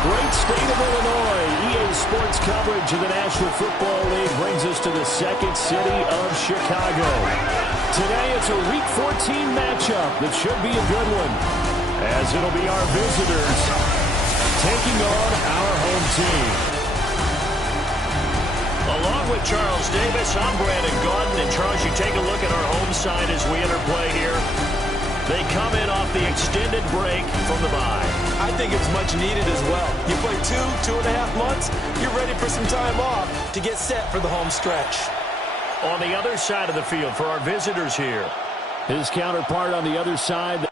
great state of Illinois, EA Sports coverage of the National Football League brings us to the second city of Chicago. Today it's a Week 14 matchup that should be a good one, as it'll be our visitors taking on our home team. Along with Charles Davis, I'm Brandon Gaudin. And Charles, you take a look at our home side as we enter play here. They come in off the extended break from the bye. I think it's much needed as well. You play 2.5 months, you're ready for some time off to get set for the home stretch. On the other side of the field for our visitors here, his counterpart on the other side.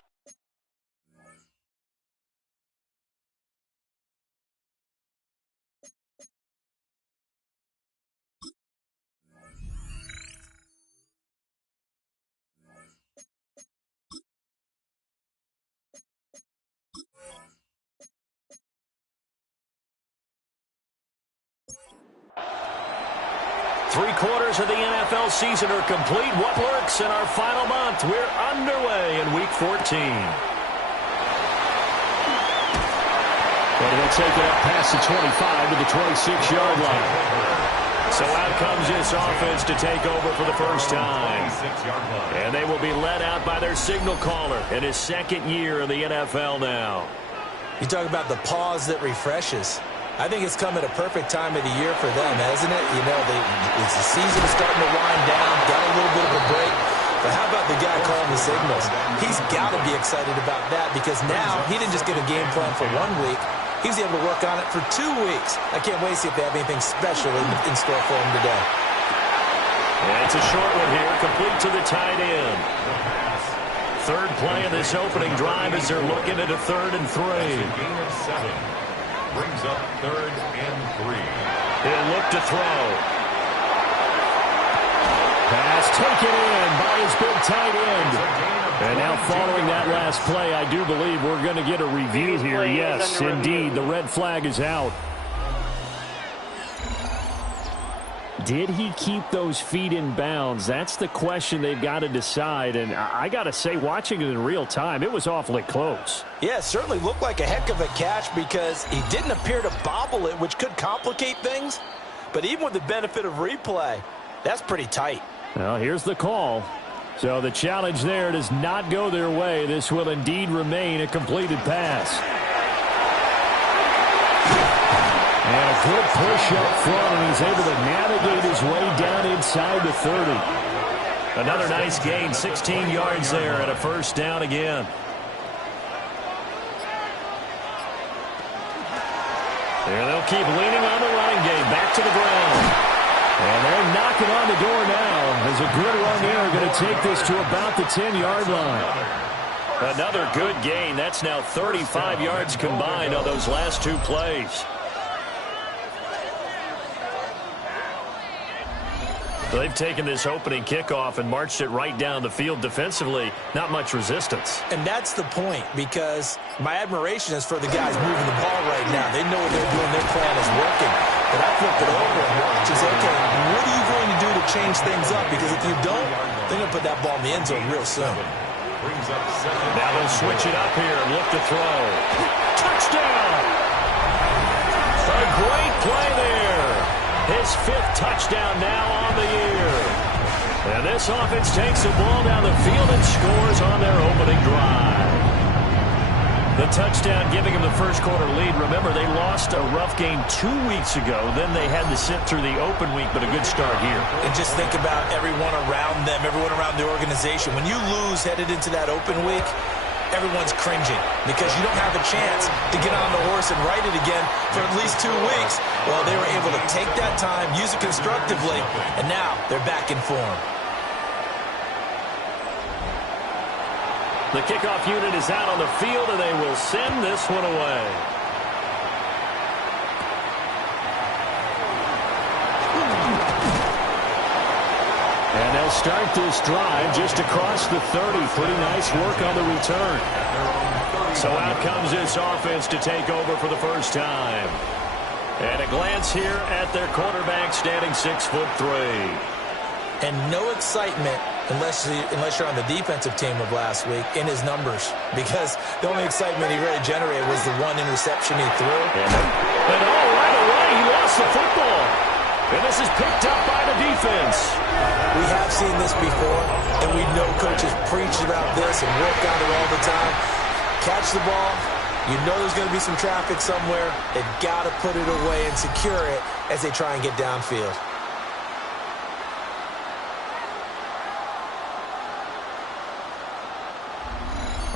Three-quarters of the NFL season are complete. What lurks in our final month? We're underway in Week 14. But they'll take it up past the 25 to the 26-yard line. So out comes this offense to take over for the first time. And they will be led out by their signal caller in his second year in the NFL now. You talk about the pause that refreshes. I think it's come at a perfect time of the year for them, hasn't it? You know, it's the season is starting to wind down, got a little bit of a break. But how about the guy calling the signals? He's got to be excited about that because now he didn't just get a game plan for 1 week. He was able to work on it for 2 weeks. I can't wait to see if they have anything special in store for him today. And it's a short one here, complete to the tight end. Third play of this opening drive as they're looking at a 3rd and 3. Gain of 7. Brings up 3rd and 3. He'll look to throw. Pass taken in by his big tight end. And now following that last play, I do believe we're going to get a review here. Yes, indeed, the red flag is out. Did he keep those feet in bounds? That's the question they've got to decide. And I got to say, watching it in real time, it was awfully close. Yeah, it certainly looked like a heck of a catch because he didn't appear to bobble it, which could complicate things. But even with the benefit of replay, that's pretty tight. Well, here's the call. So the challenge there does not go their way. This will indeed remain a completed pass. And a good push up front, and he's able to navigate his way down inside the 30. Another nice gain, 16 yards there, and a first down again. There they'll keep leaning on the running game, back to the ground. And they're knocking on the door now. There's a good run there, going to take this to about the 10-yard line. Another good gain. That's now 35 yards combined on those last 2 plays. They've taken this opening kickoff and marched it right down the field defensively. Not much resistance. And that's the point, because my admiration is for the guys moving the ball right now. They know what they're doing. Their plan is working. But I flip it over and watch and say, okay, what are you going to do to change things up? Because if you don't, they're going to put that ball in the end zone real soon. Now they'll switch it up here and look to throw. Touchdown! A great play there. His 5th touchdown now on the year. And this offense takes the ball down the field and scores on their opening drive. The touchdown giving them the first quarter lead. Remember, they lost a rough game 2 weeks ago. Then they had to sit through the open week, but a good start here. And just think about everyone around them, everyone around the organization. When you lose headed into that open week, everyone's cringing because you don't have a chance to get on the horse and ride it again for at least 2 weeks. Well, they were able to take that time, use it constructively, and now they're back in form. The kickoff unit is out on the field, and they will send this one away. And they'll start this drive just across the 30. Pretty nice work on the return. So out comes this offense to take over for the first time. And a glance here at their quarterback, standing 6'3". And no excitement unless you're on the defensive team of last week, in his numbers, because the only excitement he really generated was the one interception he threw. And right away, he lost the football. And this is picked up by the defense. We have seen this before, and we know coaches preach about this and work on it all the time. Catch the ball. You know there's going to be some traffic somewhere. They've got to put it away and secure it as they try and get downfield.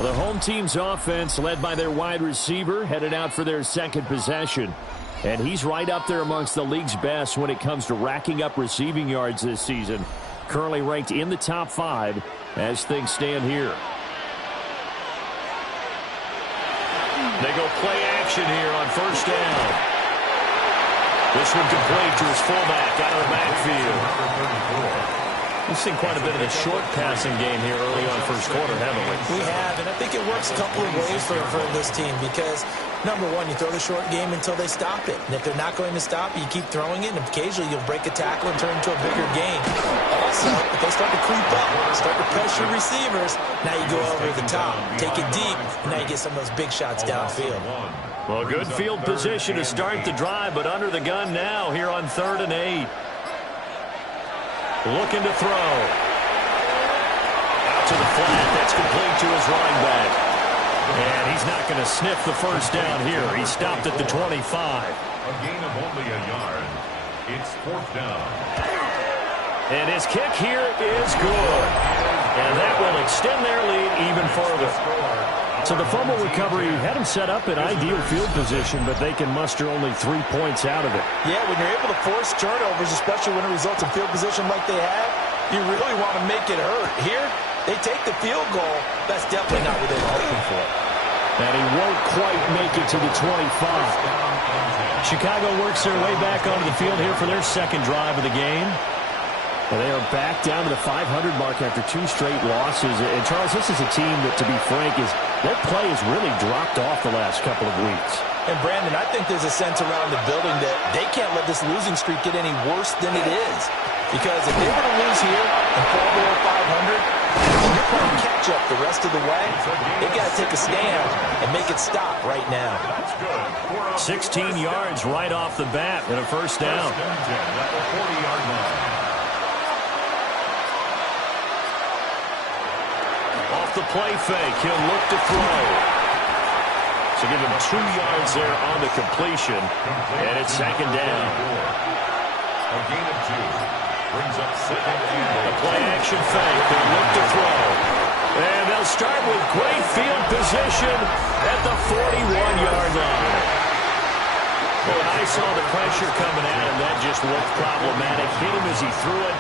The home team's offense, led by their wide receiver, headed out for their second possession. And he's right up there amongst the league's best when it comes to racking up receiving yards this season. Currently ranked in the top 5 as things stand here. They go play action here on first down. This one complete to his fullback out of the backfield. We've seen quite a bit of the short passing game here early on first quarter, haven't we? We have, and I think it works a couple of ways for this team because, number one, you throw the short game until they stop it. And if they're not going to stop, you keep throwing it, and occasionally you'll break a tackle and turn into a bigger game. Also, if they start to creep up, start to pressure receivers, now you go over the top, take it deep, and now you get some of those big shots downfield. Well, good field position to start the drive, but under the gun now here on 3rd and 8. Looking to throw. Out to the flat. That's complete to his running back. And he's not going to sniff the first down here. He stopped at the 25. A gain of only a yard. It's 4th down. And his kick here is good. And that will extend their lead even further. So the fumble recovery had him set up in ideal field position, but they can muster only 3 points out of it. Yeah, when you're able to force turnovers, especially when it results in field position like they have, you really want to make it hurt. Here, they take the field goal. That's definitely not what they were hoping for. And he won't quite make it to the 25. Chicago works their way back onto the field here for their second drive of the game. And they are back down to the 500 mark after 2 straight losses. And, Charles, this is a team that, to be frank, their play has really dropped off the last couple of weeks. And, Brandon, I think there's a sense around the building that they can't let this losing streak get any worse than it is. Because if they were to lose here and fall below 500, and you're playing catch-up the rest of the way, they've got to take a stand and make it stop right now. 16 yards right off the bat and a first down. At the 40-yard line. Off the play fake, he'll look to throw. So give him 2 yards there on the completion, and it's second down. A gain of 2 brings up 2nd and A play action fake, they'll look to throw. And they'll start with great field position at the 41-yard line. When I saw the pressure coming at him, that just looked problematic. Hit him as he threw it.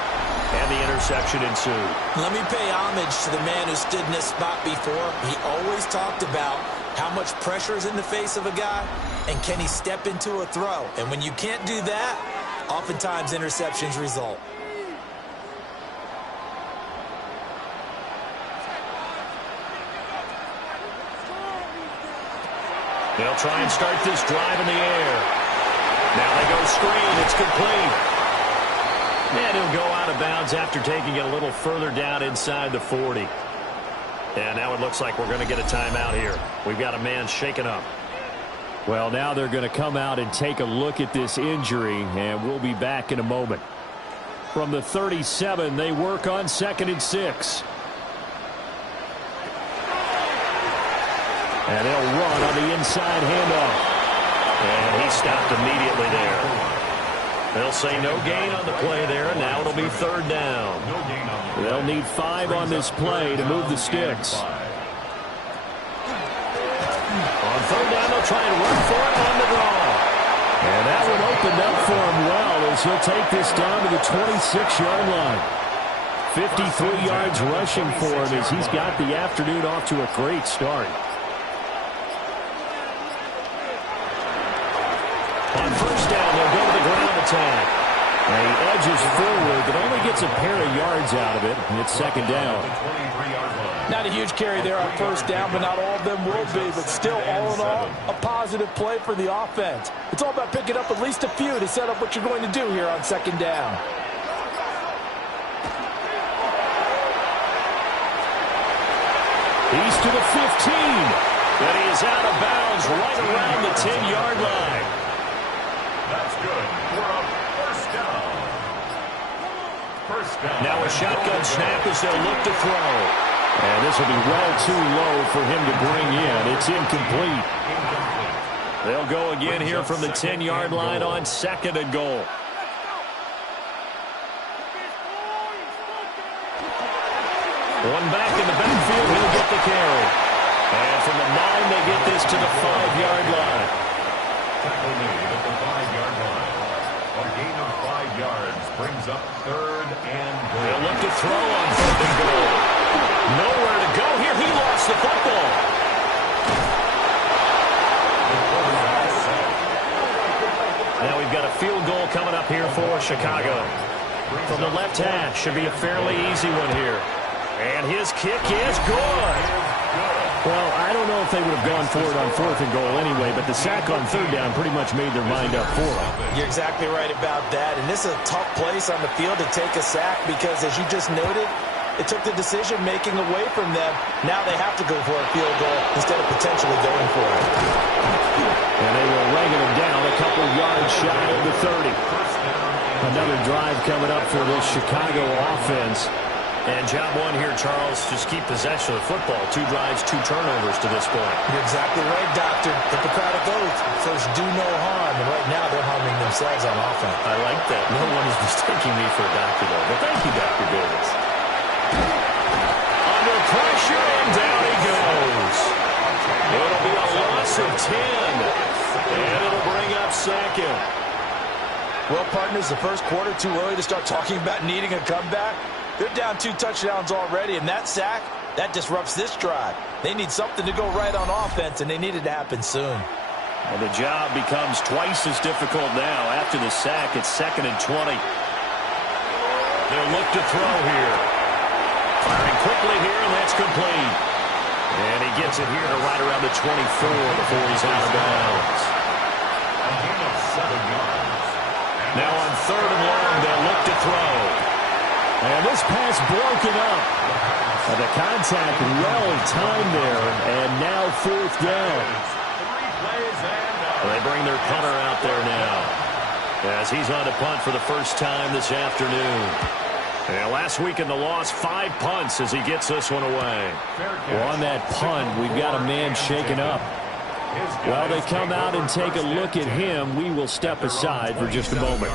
And the interception ensued. Let me pay homage to the man who stood in this spot before. He always talked about how much pressure is in the face of a guy, and can he step into a throw. And when you can't do that, oftentimes interceptions result. They'll try and start this drive in the air. Now they go screen. It's complete. And he'll go out of bounds after taking it a little further down inside the 40. And now it looks like we're going to get a timeout here. We've got a man shaken up. Well, now they're going to come out and take a look at this injury, and we'll be back in a moment. From the 37, they work on 2nd and 6. And they'll run on the inside handoff. And he stopped immediately there. They'll say no gain on the play there, and now it'll be 3rd down. They'll need 5 on this play to move the sticks. On 3rd down, they'll try and run for it on the draw. And that one opened up for him well as he'll take this down to the 26-yard line. 53 yards rushing for him as he's got the afternoon off to a great start. On 1st down, they'll go to the ground attack. And he edges forward, but only gets a pair of yards out of it, and it's 2nd down. Not a huge carry there on 1st down, but not all of them will be. But still, all in all, a positive play for the offense. It's all about picking up at least a few to set up what you're going to do here on 2nd down. He's to the 15. And he is out of bounds right around the 10-yard line. That's good for a first down. First down. Now a shotgun snap as they'll look to throw. And this will be well too low for him to bring in. It's incomplete. They'll go again here from the 10-yard line on 2nd and goal. One back in the backfield, he'll get the carry. And from the 9, they get this to the 5-yard line. Tackle made at the 5-yard line. A gain of 5 yards brings up 3rd and goal. They'll look to throw on 3rd and goal. Nowhere to go here. He lost the football. Now we've got a field goal coming up here for Chicago. From the left hash, should be a fairly easy one here. And his kick is good. Well, I don't know if they would have gone for it on 4th and goal anyway, but the sack on 3rd down pretty much made their mind up for it. You're exactly right about that. And this is a tough place on the field to take a sack because, as you just noted, it took the decision-making away from them. Now they have to go for a field goal instead of potentially going for it. And they were laying them down a couple yards shy of the 30. Another drive coming up for this Chicago offense. And job one here, Charles, just keep possession of the football. 2 drives, 2 turnovers to this point. You're exactly right, Doctor. Hippocratic oath. First, do no harm. And right now, they're harming themselves on offense. I like that. No one is mistaking me for a doctor, though. But thank you, Dr. Davis. Under pressure, and down he goes. It'll be a loss of 10. And it'll bring up 2nd. Well, partners, the first quarter, too early to start talking about needing a comeback. They're down 2 touchdowns already, and that sack, that disrupts this drive. They need something to go right on offense, and they need it to happen soon. Well, the job becomes twice as difficult now. After the sack, it's 2nd and 20. They'll look to throw here. Firing quickly here, and that's complete. And he gets it here to right around the 24 before he's out of bounds. A gain of 7 yards. Now on 3rd and long, they'll look to throw. And this pass broken up. The contact well timed there, and now 4th down. They bring their punter out there now as he's on to punt for the first time this afternoon. And last week in the loss, 5 punts as he gets this one away. Well, on that punt, we've got a man shaken up. While they come out and take a look at him, we will step aside for just a moment.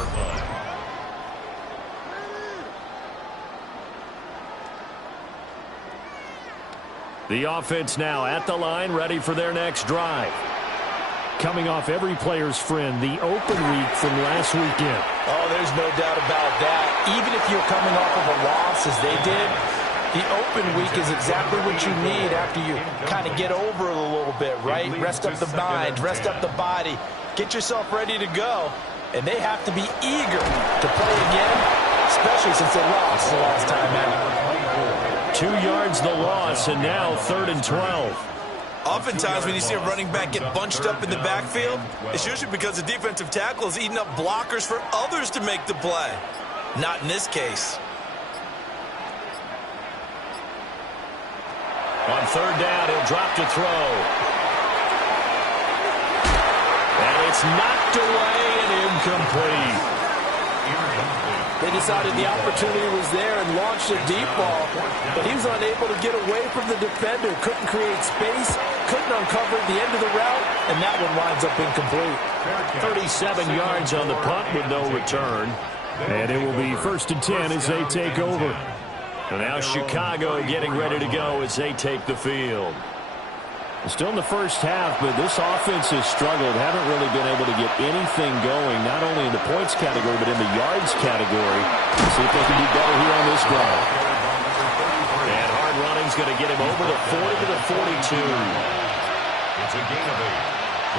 The offense now at the line, ready for their next drive. Coming off every player's friend, the open week from last weekend. Oh, there's no doubt about that. Even if you're coming off of a loss as they did, the open week is exactly what you need after you kind of get over it a little bit, right? Rest up the mind, rest up the body, get yourself ready to go. And they have to be eager to play again, especially since they lost the last time out. 2 yards the loss, and now 3rd and 12. Oftentimes when you see a running back get bunched up in the backfield, it's usually because the defensive tackle is eating up blockers for others to make the play. Not in this case. On 3rd down, he'll drop to throw. And it's knocked away and incomplete. They decided the opportunity was there and launched a deep ball, but he was unable to get away from the defender, couldn't create space, couldn't uncover the end of the route, and that one winds up incomplete. 37 yards on the punt with no return. And it will be 1st and 10 as they take over. And now Chicago getting ready to go as they take the field. Still in the first half, but this offense has struggled. Haven't really been able to get anything going, not only in the points category, but in the yards category. Let's see if they can do better here on this drive. And hard running's going to get him over the 40 to the 42. It's a gain of 8.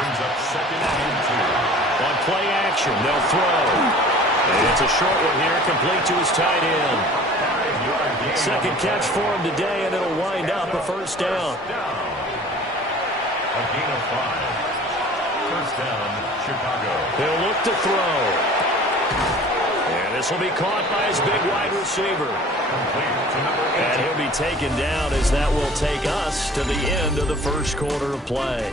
Brings up 2nd and 2. On play action, they'll throw. And it's a short one here, complete to his tight end. 2nd catch for him today, and it'll wind up a 1st down. A gain of 5. 1st down, Chicago. He'll look to throw. And this will be caught by his big wide receiver. And he'll be taken down as that will take us to the end of the first quarter of play.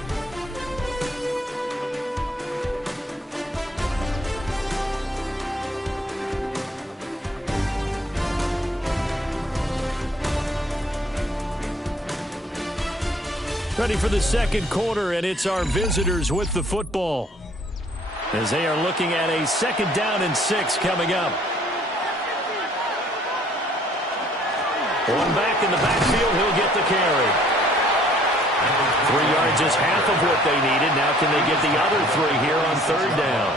Ready for the second quarter, and it's our visitors with the football, as they are looking at a 2nd down and 6 coming up. One back in the backfield, he'll get the carry. 3 yards is half of what they needed. Now can they get the other 3 here on 3rd down?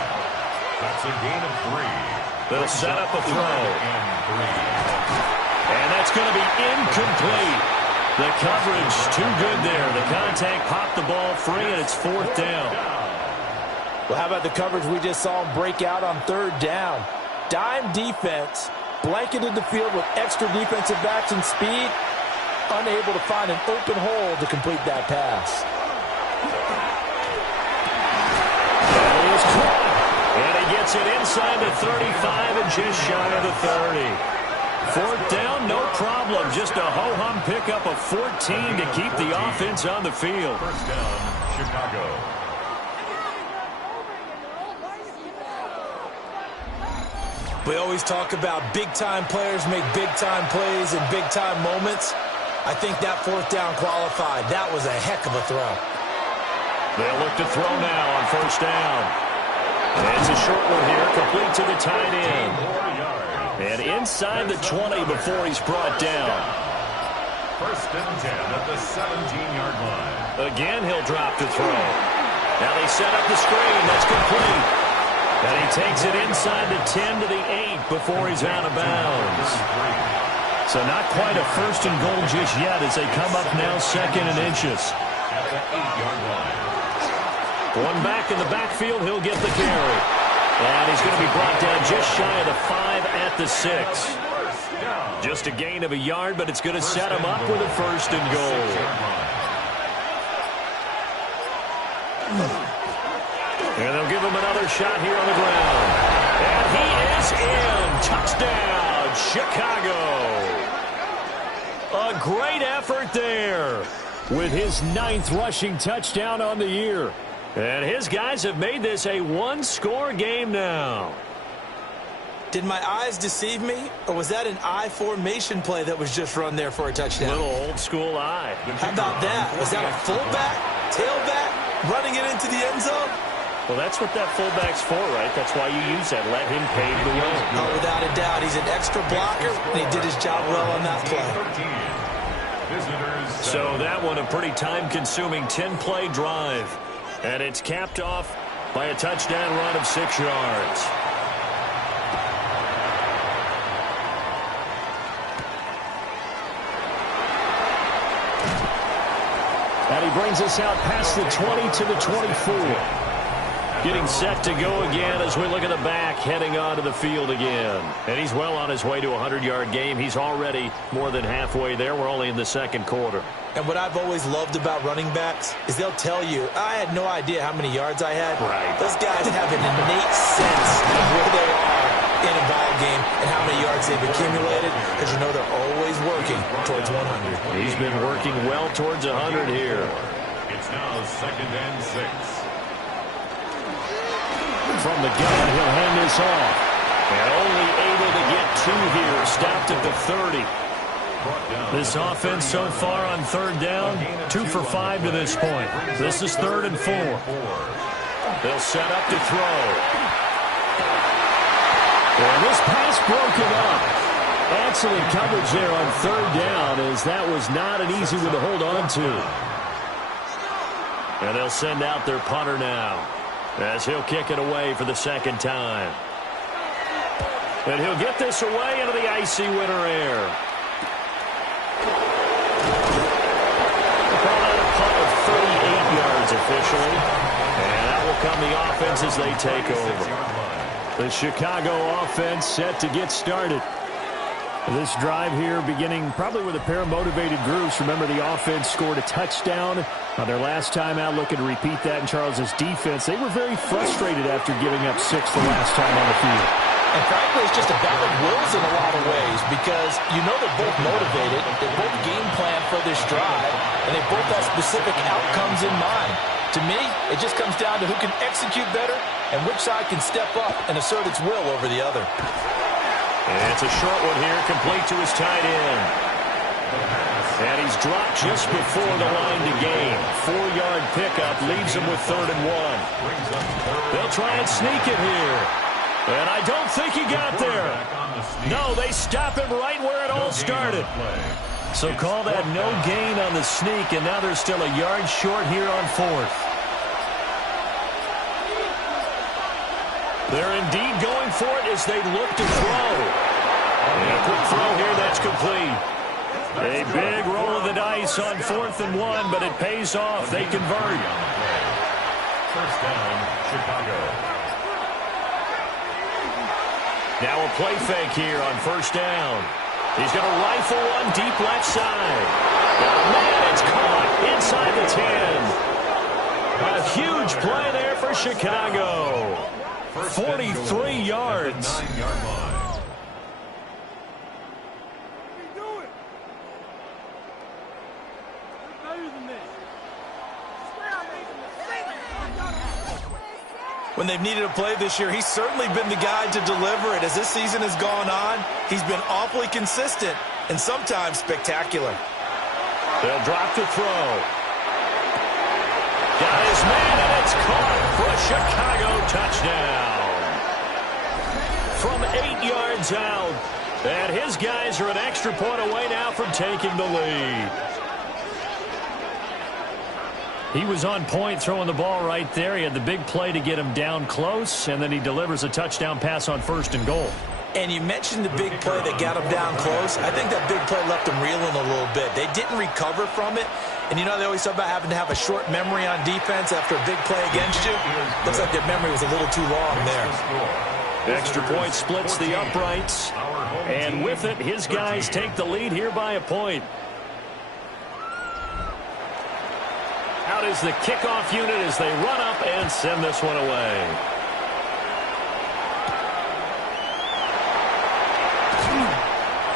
That's a gain of 3. They'll set up a throw. And that's going to be incomplete. The coverage too good there. The contact popped the ball free, and it's 4th down. Well, how about the coverage we just saw him break out on 3rd down? Dime defense, blanketed the field with extra defensive backs and speed, unable to find an open hole to complete that pass. That is caught. And he gets it inside the 35 and just shy of the 30. 4th down, no problem. Just a ho-hum pickup of 14 to keep the offense on the field. 1st down, Chicago. We always talk about big-time players make big-time plays in big-time moments. I think that 4th down qualified. That was a heck of a throw. They'll look to throw now on 1st down. And it's a short one here, complete to the tight end. And inside the 20 before he's brought down. 1st and 10 at the 17-yard line. Again, he'll drop to throw. Now they set up the screen. That's complete. And he takes it inside the 10 to the 8 before he's out of bounds. So not quite a 1st and goal just yet as they come up now 2nd and inches. At the 8-yard line. One back in the backfield, he'll get the carry. And he's going to be brought down just shy of the 5 at the 6. Just a gain of a yard, but it's going to set him up with a 1st and goal. And they'll give him another shot here on the ground. And he is in. Touchdown, Chicago. A great effort there with his 9th rushing touchdown on the year. And his guys have made this a 1-score game now. Did my eyes deceive me, or was that an I formation play that was just run there for a touchdown? Little old-school eye. How about that? Was that a fullback, tailback, running it into the end zone? Well, that's what that fullback's for, right? That's why you use that. Let him pave the way. Oh, without a doubt. He's an extra blocker, and he did his job well on that play. So that one, a pretty time-consuming 10-play drive. And it's capped off by a touchdown run of 6 yards. And he brings us out past the 20 to the 24. Getting set to go again as we look at the back, heading onto the field again. And he's well on his way to a 100-yard game. He's already more than halfway there. We're only in the 2nd quarter. And what I've always loved about running backs is they'll tell you, I had no idea how many yards I had. Right. Those guys have an innate sense of where they are in a ball game and how many yards they've accumulated, because you know they're always working towards 100. He's been working well towards 100 here. It's now 2nd and 6. From the gun, he'll hand this off. And only able to get 2 here. Stopped at the 30. This offense so far on 3rd down, 2 for 5 to this point. This is 3rd and 4. They'll set up to throw. And this pass broken up. Excellent coverage there on 3rd down, as that was not an easy one to hold on to. And they'll send out their punter now, as he'll kick it away for the 2nd time. And he'll get this away into the icy winter air. We'll call that a punt of 38 yards officially. And that will come the offense as they take over. The Chicago offense set to get started. This drive here beginning probably with a pair of motivated groups. Remember, the offense scored a touchdown on their last time out, looking to repeat that in Charles's defense. They were very frustrated after giving up 6 the last time on the field. And frankly, it's just a battle of wills in a lot of ways because you know they're both motivated, they both game plan for this drive, and they both have specific outcomes in mind. To me, it just comes down to who can execute better and which side can step up and assert its will over the other. And it's a short one here, complete to his tight end. And he's dropped just before the line to gain. 4-yard pickup leaves him with 3rd and 1. They'll try and sneak it here. And I don't think he got there. No, they stop him right where it all started. So call that no gain on the sneak, and now they're still a yard short here on 4th. They're indeed going for it as they look to throw. And a quick throw here, that's complete. A big roll of the dice on 4th and 1, but it pays off. They convert. First down, Chicago. Now a play fake here on 1st down. He's going to rifle one deep left side. Oh, man, it's caught inside the 10. A huge play there for Chicago. 43 yards. When they've needed a play this year, he's certainly been the guy to deliver it. As this season has gone on, he's been awfully consistent and sometimes spectacular. They'll drop to throw. Got his man, and it's caught for a Chicago touchdown. From 8 yards out, and his guys are an extra point away now from taking the lead. He was on point throwing the ball right there. He had the big play to get him down close, and then he delivers a touchdown pass on 1st and goal. And you mentioned the big play that got him down close. I think that big play left him reeling a little bit. They didn't recover from it. And you know they always talk about having to have a short memory on defense after a big play against you. Looks like their memory was a little too long there. Extra point splits the uprights. And with it, his guys take the lead here by a point. Out is the kickoff unit as they run up and send this one away.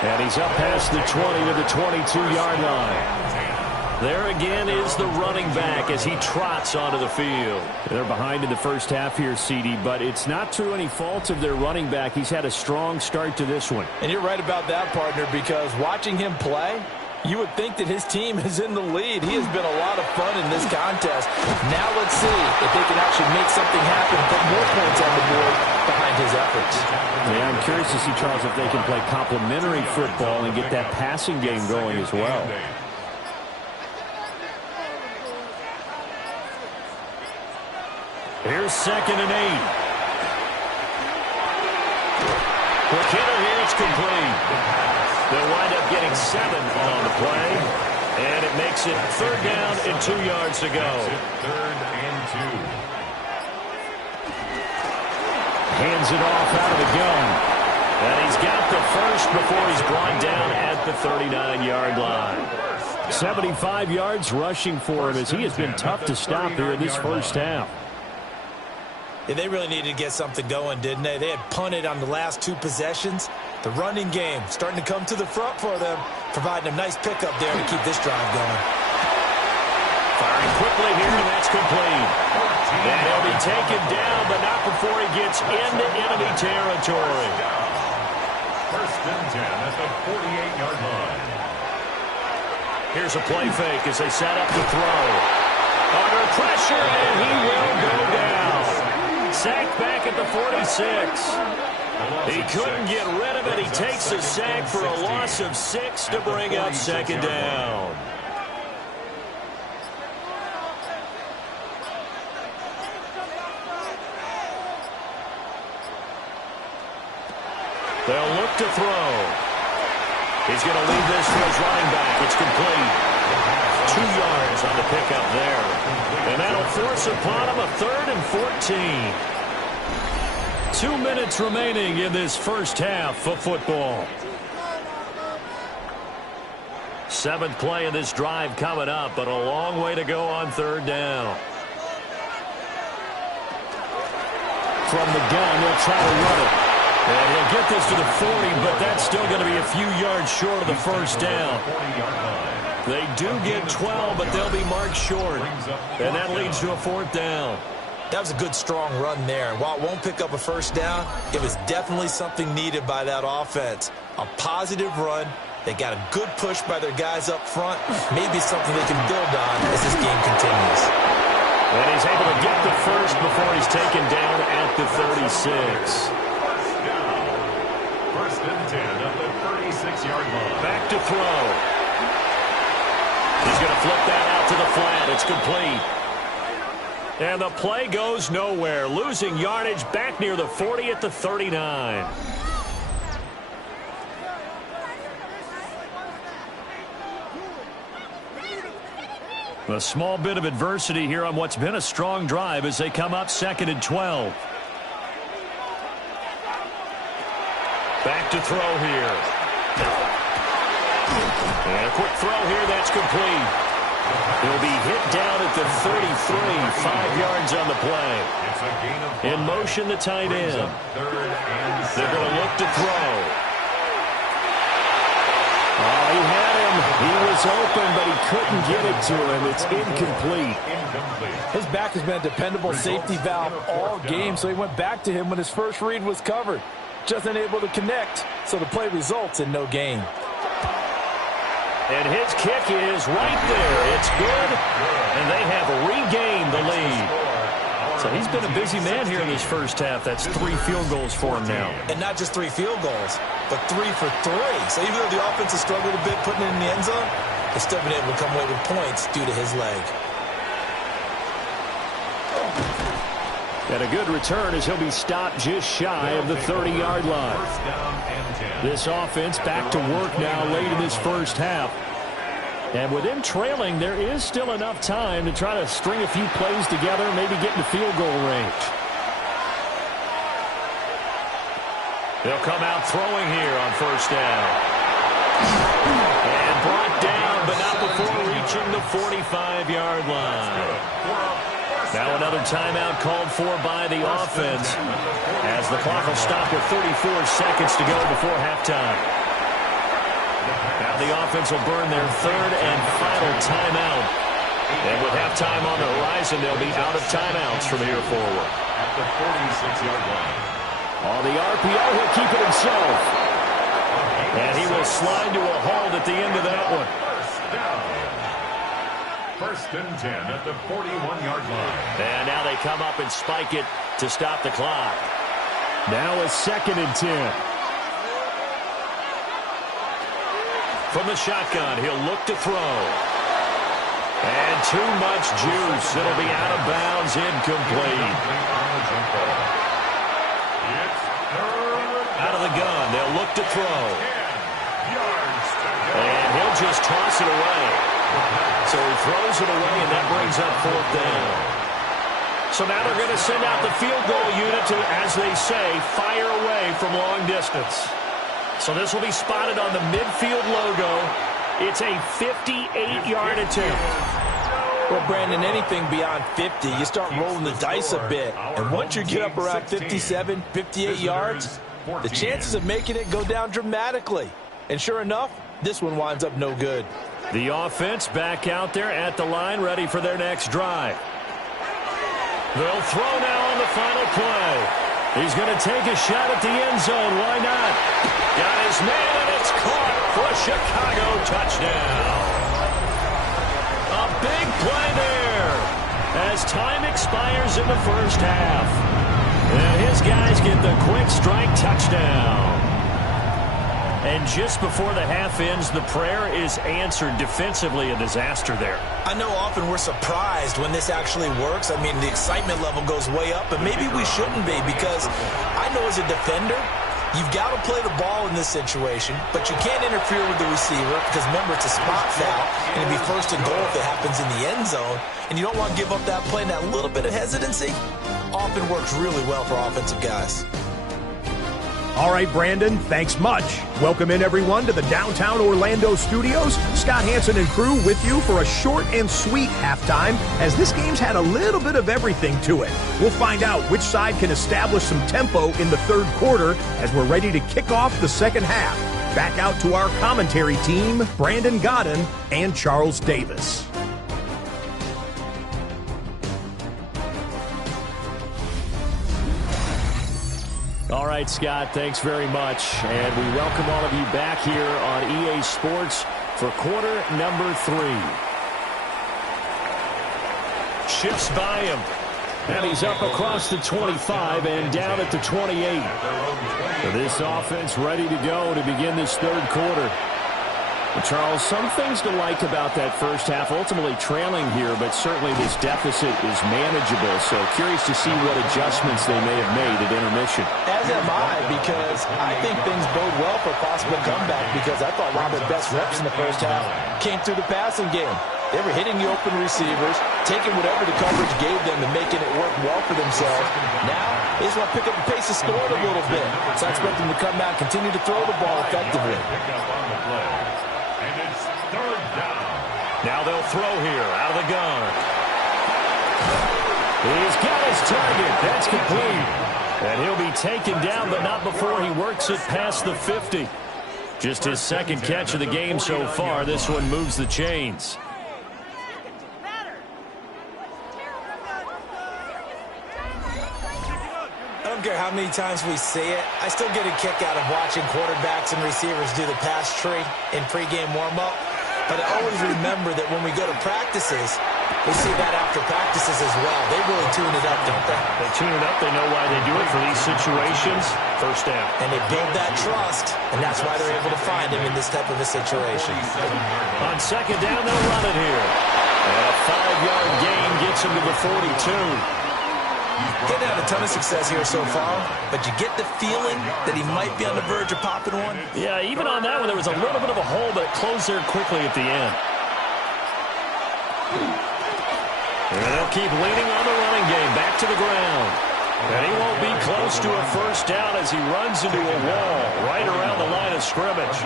And he's up past the 20 to the 22-yard line. There again is the running back as he trots onto the field. They're behind in the first half here, CD, but it's not through any fault of their running back. He's had a strong start to this one. And you're right about that, partner, because watching him play, you would think that his team is in the lead. He has been a lot of fun in this contest. Now let's see if they can actually make something happen, put more points on the board behind his efforts. Yeah, I'm curious to see, Charles, if they can play complementary football and get that passing game going as well. Here's 2nd and 8. Quick hitter here, it's complete. They'll wind up getting 7 on the play, and it makes it 3rd down and 2 yards to go. 3rd and 2. Hands it off out of the gun. And he's got the first before he's brought down at the 39-yard line. 75 yards rushing for him as he has been tough to stop here in this first half. Yeah, they really needed to get something going, didn't they? They had punted on the last 2 possessions. The running game starting to come to the front for them, providing a nice pickup there to keep this drive going. Firing quickly here, and that's complete. And he'll be taken down, but not before he gets into enemy territory. 1st and 10 at the 48-yard line. Here's a play fake as they set up to throw. Under pressure, and he will go down. Sacked back at the 46. He couldn't get rid of it. He takes a sack for a loss of 6 to bring up 2nd down. They'll look to throw. He's going to leave this for his running back. It's complete. 2 yards on the pickup there. And that'll force upon him a 3rd and 14. 2 minutes remaining in this first half of football. 7th play of this drive coming up, but a long way to go on 3rd down. From the gun, they'll try to run it. And he'll get this to the 40, but that's still going to be a few yards short of the first down. They do get 12, but they'll be marked short. And that leads to a fourth down. That was a good, strong run there. And while it won't pick up a first down, it was definitely something needed by that offense. A positive run. They got a good push by their guys up front. Maybe something they can build on as this game continues. And he's able to get the first before he's taken down at the 36. First and 10 at the 36-yard line. Back to throw. He's going to flip that out to the flat. It's complete. And the play goes nowhere. Losing yardage back near the 40 at the 39. A small bit of adversity here on what's been a strong drive as they come up 2nd and 12. Back to throw here. And a quick throw here, that's complete. He'll be hit down at the 33, 5 yards on the play. In motion, the tight end. They're going to look to throw. Oh, he had him. He was open, but he couldn't get it to him. It's incomplete. His back has been a dependable safety valve all game, so he went back to him when his first read was covered. Just unable to connect, so the play results in no gain. And his kick is right there. It's good, and they have regained the lead. So he's been a busy man here in this first half. That's 3 field goals for him now. And not just 3 field goals, but 3 for 3. So even though the offense has struggled a bit putting it in the end zone, they've still been able to come away with points due to his leg. And a good return as he'll be stopped just shy of the 30-yard line. This offense back to work now late in this first half. And with him trailing, there is still enough time to try to string a few plays together, maybe get into field goal range. They'll come out throwing here on first down. And brought down, but not before reaching the 45-yard line. Now another timeout called for by the offense as the clock will stop with 34 seconds to go before halftime. Now the offense will burn their 3rd and final timeout. And with halftime on the horizon, they'll be out of timeouts from here forward. At the 46-yard line. On the RPO, he'll keep it himself. And he will slide to a halt at the end of that one. First and 10 at the 41-yard line. And now they come up and spike it to stop the clock. Now a 2nd and 10. From the shotgun, he'll look to throw. And too much juice. It'll be out of bounds, incomplete. Out of the gun, they'll look to throw. And he'll just toss it away. So he throws it away, and that brings up 4th down. So now they're going to send out the field goal unit to, as they say, fire away from long distance. So this will be spotted on the midfield logo. It's a 58-yard attempt. Well, Brandon, anything beyond 50, you start rolling the dice a bit. And once you get up around 57, 58 yards, the chances of making it go down dramatically. And sure enough, this one winds up no good. The offense back out there at the line, ready for their next drive. They'll throw now on the final play. He's going to take a shot at the end zone. Why not? Got his man, and it's caught for a Chicago touchdown. A big play there as time expires in the first half. And his guys get the quick strike touchdown. And just before the half ends, the prayer is answered defensively. A disaster there. I know often we're surprised when this actually works. I mean, the excitement level goes way up, and maybe we shouldn't be because I know as a defender, you've got to play the ball in this situation, but you can't interfere with the receiver because, remember, it's a spot foul, and it'd be 1st and goal if it happens in the end zone, and you don't want to give up that play. And that little bit of hesitancy often works really well for offensive guys. All right, Brandon, thanks much. Welcome in, everyone, to the downtown Orlando studios. Scott Hansen and crew with you for a short and sweet halftime, as this game's had a little bit of everything to it. We'll find out which side can establish some tempo in the third quarter as we're ready to kick off the second half. Back out to our commentary team, Brandon Godden and Charles Davis. All right, Scott, thanks very much. And we welcome all of you back here on EA Sports for quarter number 3. Shifts by him. And he's up across the 25 and down at the 28. So this offense ready to go to begin this third quarter. Well, Charles, some things to like about that first half, ultimately trailing here, but certainly this deficit is manageable. So curious to see what adjustments they may have made at intermission. As am I, because I think things bode well for a possible comeback, because I thought one of their best reps in the first half came through the passing game. They were hitting the open receivers, taking whatever the coverage gave them and making it work well for themselves. Now, they just want to pick up the pace of scoring a little bit. So I expect them to come out and continue to throw the ball effectively. Now they'll throw here out of the gun. He's got his target. That's complete. And he'll be taken down, but not before he works it past the 50. Just his second catch of the game so far. This one moves the chains. I don't care how many times we see it. I still get a kick out of watching quarterbacks and receivers do the pass tree in pregame warm-up. But I always remember that when we go to practices, we see that after practices as well. They really tune it up, don't they? They tune it up. They know why they do it for these situations. First down. And they build that trust, and that's why they're able to find him in this type of a situation. On second down, they'll run it here. And a 5-yard gain gets him to the 42. Getting had a ton of success here so far, but you get the feeling that he might be on the verge of popping one. Yeah, even on that one, there was a little bit of a hole, but it closed there quickly at the end. And they'll keep leaning on the running game, back to the ground. And he won't be close to a first down as he runs into a wall right around the line of scrimmage.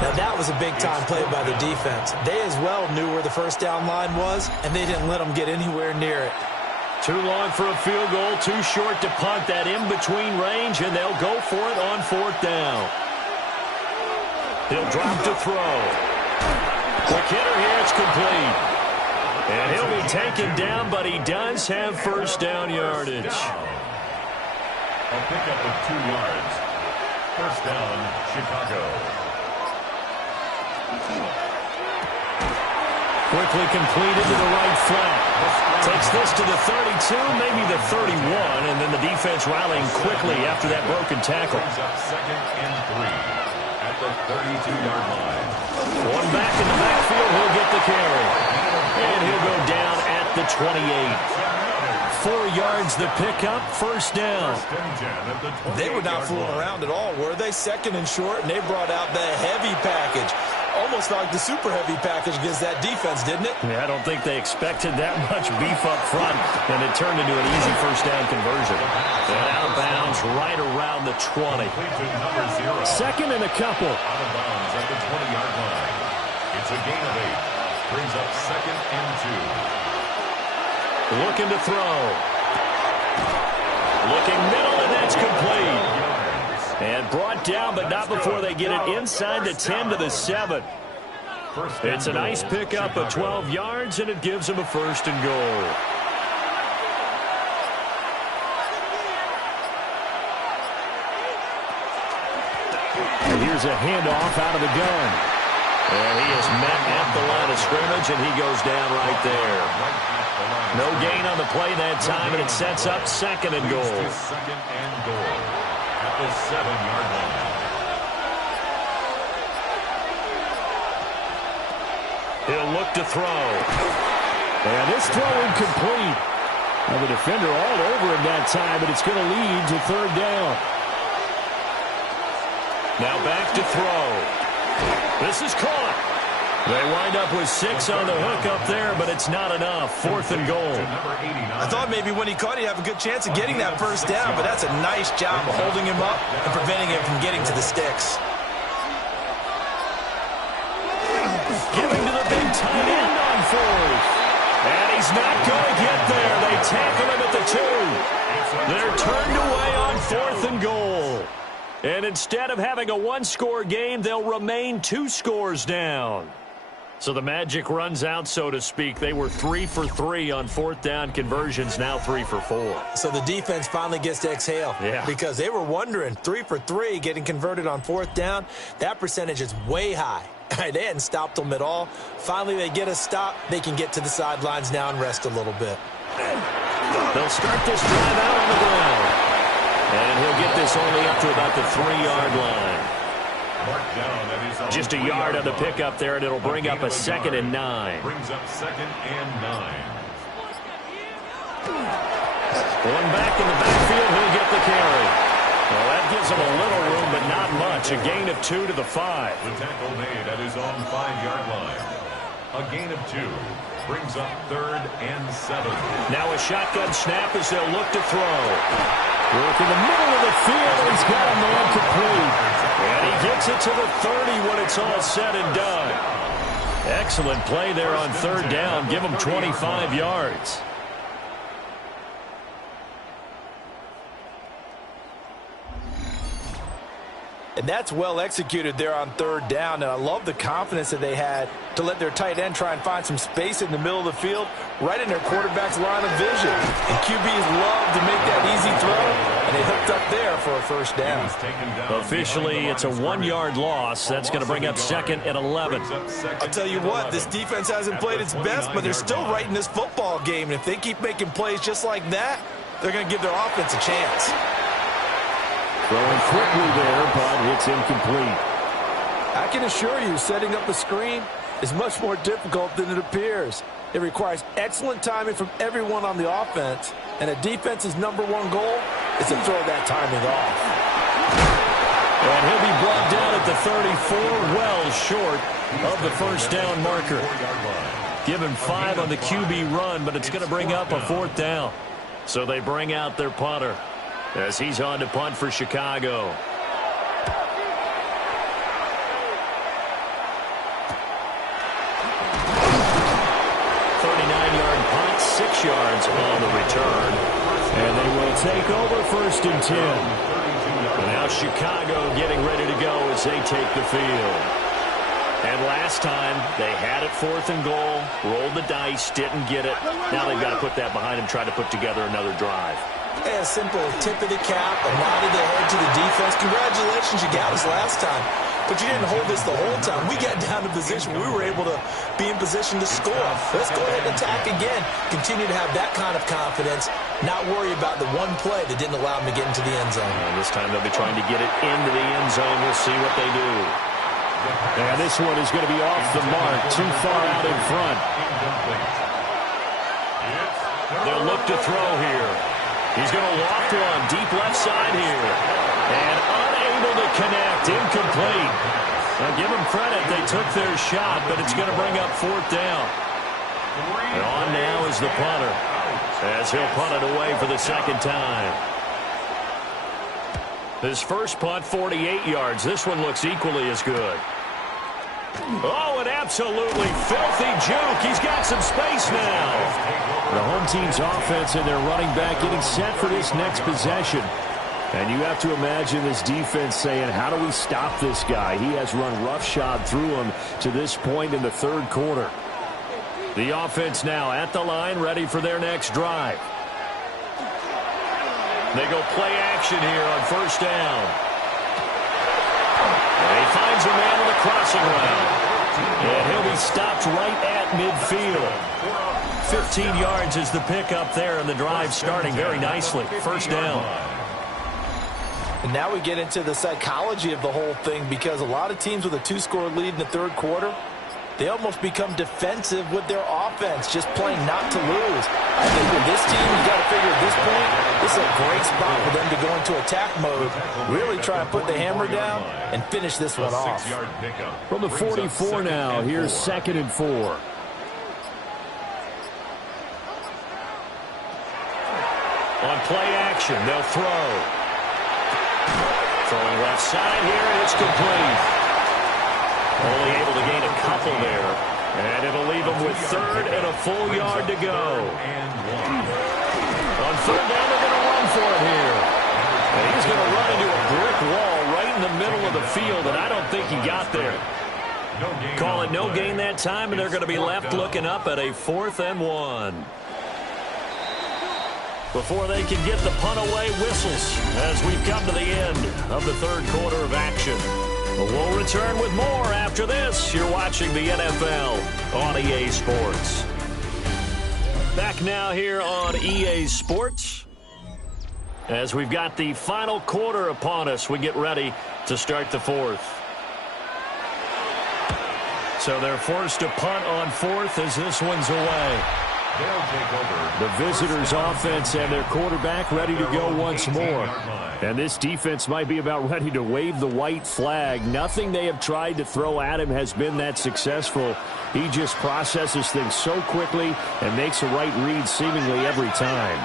Now that was a big-time play by the defense. They as well knew where the first down line was, and they didn't let him get anywhere near it. Too long for a field goal, too short to punt. That in-between range, and they'll go for it on fourth down. He'll drop to throw. Quick hitter here, it's complete. And he'll be taken down, but he does have first down yardage. A pickup of 2 yards. First down, Chicago. Quickly completed to the right flat. Takes this to the 32, maybe the 31, and then the defense rallying quickly after that broken tackle. Second and 3 at the 32-yard line. One back in the backfield, he'll get the carry. And he'll go down at the 28. 4 yards the pickup, first down. They were not fooling around at all, were they? Second and short, and they brought out the heavy package. Almost like the super heavy package against that defense, didn't it? Yeah, I don't think they expected that much beef up front, and it turned into an easy first down conversion. And out of bounds right around the 20. Second and a couple. Out of bounds at the 20-yard line. It's a gain of 8. Brings up second and 2. Looking to throw. Looking middle, and that's complete. And brought down, but not before they get it inside the 10 to the 7. It's a nice pickup of 12 yards, and it gives them a first and goal. And here's a handoff out of the gun. And he is met at the line of scrimmage, and he goes down right there. No gain on the play that time, and it sets up second and goal. Second and goal at the 7-yard line. He'll look to throw. And this throw incomplete. Now the defender all over him that time, but it's going to lead to third down. Now back to throw. This is caught. They wind up with 6 on the hook up there, but it's not enough. 4th and goal. I thought maybe when he caught it, he'd have a good chance of getting that first down, but that's a nice job of holding him up and preventing him from getting to the sticks. Giving to the big tight end on 4th. And he's not going to get there. They tackle him at the 2. They're turned away on 4th and goal. And instead of having a 1-score game, they'll remain 2 scores down. So the magic runs out, so to speak. They were 3 for 3 on 4th down conversions, now 3 for 4. So the defense finally gets to exhale. Yeah. Because they were wondering, 3 for 3 getting converted on 4th down. That percentage is way high. They hadn't stopped them at all. Finally, they get a stop. They can get to the sidelines now and rest a little bit. They'll start this drive out on the ground. And he'll get this only up to about the 3-yard line. Just a yard on the pickup there, and it'll bring up a 2nd and 9. Brings up 2nd and 9. One back in the backfield, he'll get the carry. Well, that gives him a little room, but not much. A gain of 2 to the 5. The tackle made at his own 5-yard line. A gain of 2 brings up 3rd and 7. Now a shotgun snap as they'll look to throw. Work in the middle of the field, he's got a man complete. And he gets it to the 30 when it's all said and done. Excellent play there on 3rd down. Give him 25 yards. And that's well executed there on 3rd down. And I love the confidence that they had to let their tight end try and find some space in the middle of the field, right in their quarterback's line of vision. And QBs love to make that easy throw, and they hooked up there for a 1st down. Officially, it's a 1-yard loss. That's going to bring up 2nd and 11. I'll tell you what, this defense hasn't played its best, but they're still right in this football game. And if they keep making plays just like that, they're going to give their offense a chance. Throwing quickly there, but it's incomplete. I can assure you, setting up a screen is much more difficult than it appears. It requires excellent timing from everyone on the offense, and a defense's #1 goal is to throw that timing off. And he'll be brought down at the 34, well short of the 1st down marker. Give him 5 on the QB run, but it's going to bring up a 4th down. So they bring out their punter as he's on to punt for Chicago. 39-yard punt, 6 yards on the return. And they will take over 1st and 10. And now Chicago getting ready to go as they take the field. And last time, they had it 4th and goal, rolled the dice, didn't get it. Now they've got to put that behind them, try to put together another drive. A simple tip of the cap, a nod of the head to the defense. Congratulations, you got us last time. But you didn't hold this the whole time. We got down to position. We were able to be in position to score. Let's go ahead and attack again. Continue to have that kind of confidence. Not worry about the one play that didn't allow them to get into the end zone. And this time they'll be trying to get it into the end zone. We'll see what they do. And this one is going to be off the mark, too far out in front. They'll look to throw here. He's going to loft one deep left side here. And unable to connect, incomplete. Now give them credit, they took their shot, but it's going to bring up 4th down. And on now is the punter, as he'll punt it away for the 2nd time. His first punt, 48 yards. This one looks equally as good. Oh, an absolutely filthy juke. He's got some space now. The home team's offense and their running back getting set for this next possession. And you have to imagine this defense saying, how do we stop this guy? He has run roughshod through him to this point in the 3rd quarter. The offense now at the line, ready for their next drive. They go play action here on 1st down. And he finds a man with a crossing route. And he'll be stopped right at midfield. 15 yards is the pickup there, and the drive starting very nicely. 1st down. And now we get into the psychology of the whole thing, because a lot of teams with a 2-score lead in the 3rd quarter, they almost become defensive with their offense, just playing not to lose. I think with this team, you got to figure at this point, this is a great spot for them to go into attack mode, really try to put the hammer down and finish this one off. From the 44 now, here's 2nd and 4. On play action, they'll throw. Throwing left side here, and it's complete. Only able to gain a couple there. And it'll leave him with 3rd and a full yard to go. On 3rd down, they're going to run for it here. And he's going to run into a brick wall right in the middle of the field, and I don't think he got there. Call it no gain that time, and they're going to be left looking up at a 4th and 1. Before they can get the punt away, whistles as we've come to the end of the 3rd quarter of action. We'll return with more after this. You're watching the NFL on EA Sports. Back now here on EA Sports. As we've got the final quarter upon us, we get ready to start the 4th. So they're forced to punt on 4th as this one's away. The visitors' offense and their quarterback ready to go once more. And this defense might be about ready to wave the white flag. Nothing they have tried to throw at him has been that successful. He just processes things so quickly and makes a right read seemingly every time.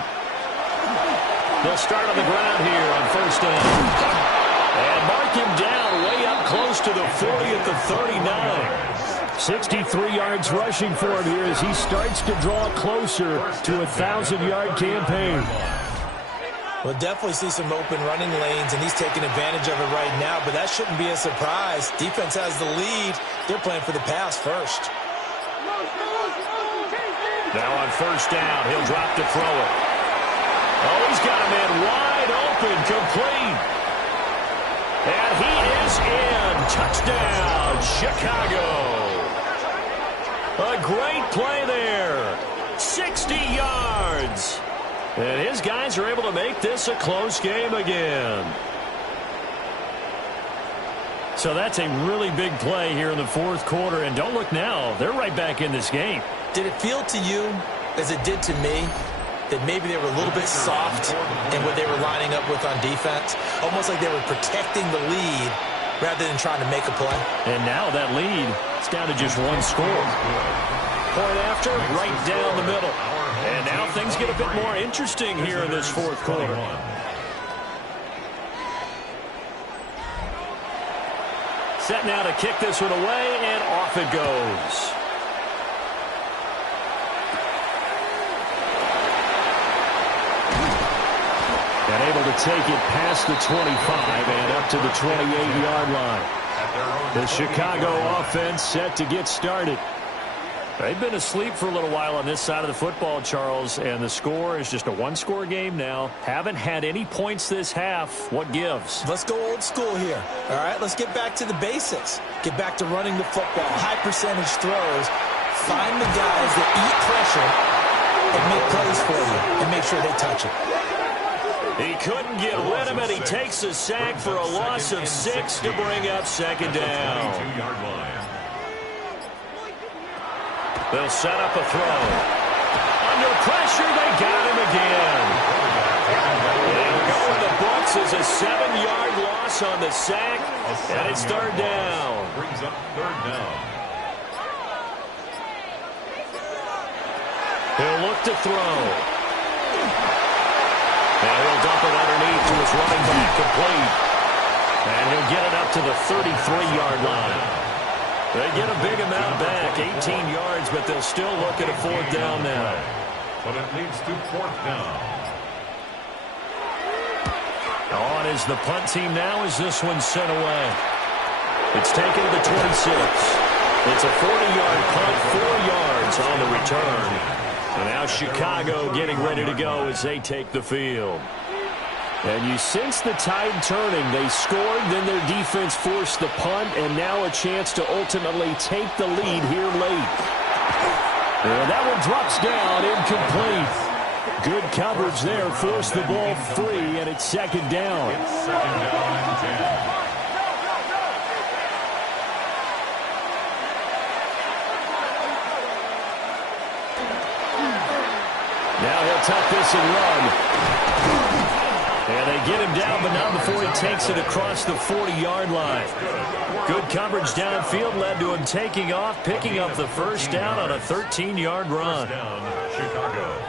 They'll start on the ground here on 1st down. And mark him down way up close to the 40 at the 39. 63 yards rushing for him here as he starts to draw closer to a 1,000-yard campaign. We'll definitely see some open running lanes, and he's taking advantage of it right now, but that shouldn't be a surprise. Defense has the lead. They're playing for the pass first. Now on 1st down, he'll drop to throw it. Oh, he's got a man wide open, complete. And he is in. Touchdown, Chicago. A great play there. 60 yards. And his guys are able to make this a close game again. So that's a really big play here in the 4th quarter. And don't look now. They're right back in this game. Did it feel to you, as it did to me, that maybe they were a little bit soft in what they were lining up with on defense? Almost like they were protecting the lead rather than trying to make a play. And now that lead is down to just 1 score. Point after, right down the middle. And now things get a bit more interesting here in this 4th quarter. Set now to kick this one away, and off it goes. And able to take it past the 25 and up to the 28-yard line. The Chicago offense set to get started. They've been asleep for a little while on this side of the football, Charles, and the score is just a 1-score game now. Haven't had any points this half. What gives? Let's go old school here. All right, let's get back to the basics. Get back to running the football, high percentage throws. Find the guys that eat pressure and make plays for you and make sure they touch it. He couldn't get rid of it. He takes a sack for a loss of 6 to bring up 2nd down. They'll set up a throw. Under pressure, they got him again. They'll go in the books as a 7-yard loss on the sack, and it's 3rd down. Brings up 3rd down. He'll look to throw. And he'll dump it underneath to his running back, complete. And he'll get it up to the 33-yard line. They get a big amount back, 18 yards, but they'll still look at a 4th down now. But it leads to 4th down. On is the punt team now as this one's sent away. It's taken to the 26. It's a 40-yard punt, 4 yards on the return. And now Chicago getting ready to go as they take the field. And you sense the tide turning. They scored, then their defense forced the punt, and now a chance to ultimately take the lead here late. And that one drops down, incomplete. Good coverage there, forced the ball free, and it's 2nd down. It's 2nd down and 10. tuck this and run. And they get him down, but not before he takes it across the 40-yard line. Good coverage downfield led to him taking off, picking up the first down on a 13-yard run. Chicago.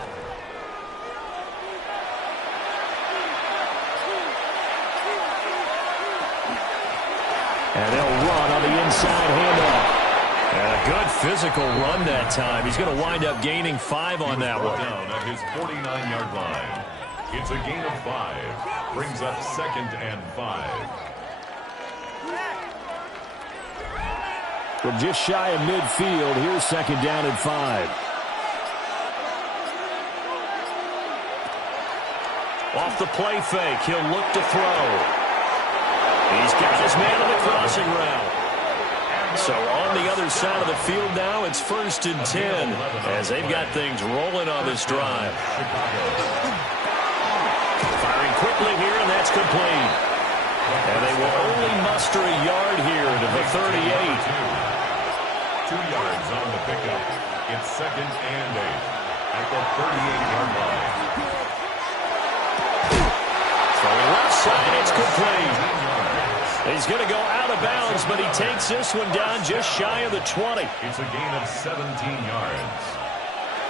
And they'll run on the inside handoff. And a good physical run that time. He's going to wind up gaining 5 on that one. Down at his 49-yard line. It's a gain of 5. Brings up 2nd and 5. From just shy of midfield, here's 2nd down and 5. Off the play fake, he'll look to throw. He's got his man on the crossing route. So on the other side of the field now, it's 1st and 10 as they've got things rolling on this drive. Firing quickly here, and that's complete. And they will only muster a yard here to the 38. 2 yards on the pickup. It's 2nd and 8 at the 38-yard line. Throwing left side, it's complete. He's going to go out of bounds, but he takes this one down just shy of the 20. It's a gain of 17 yards.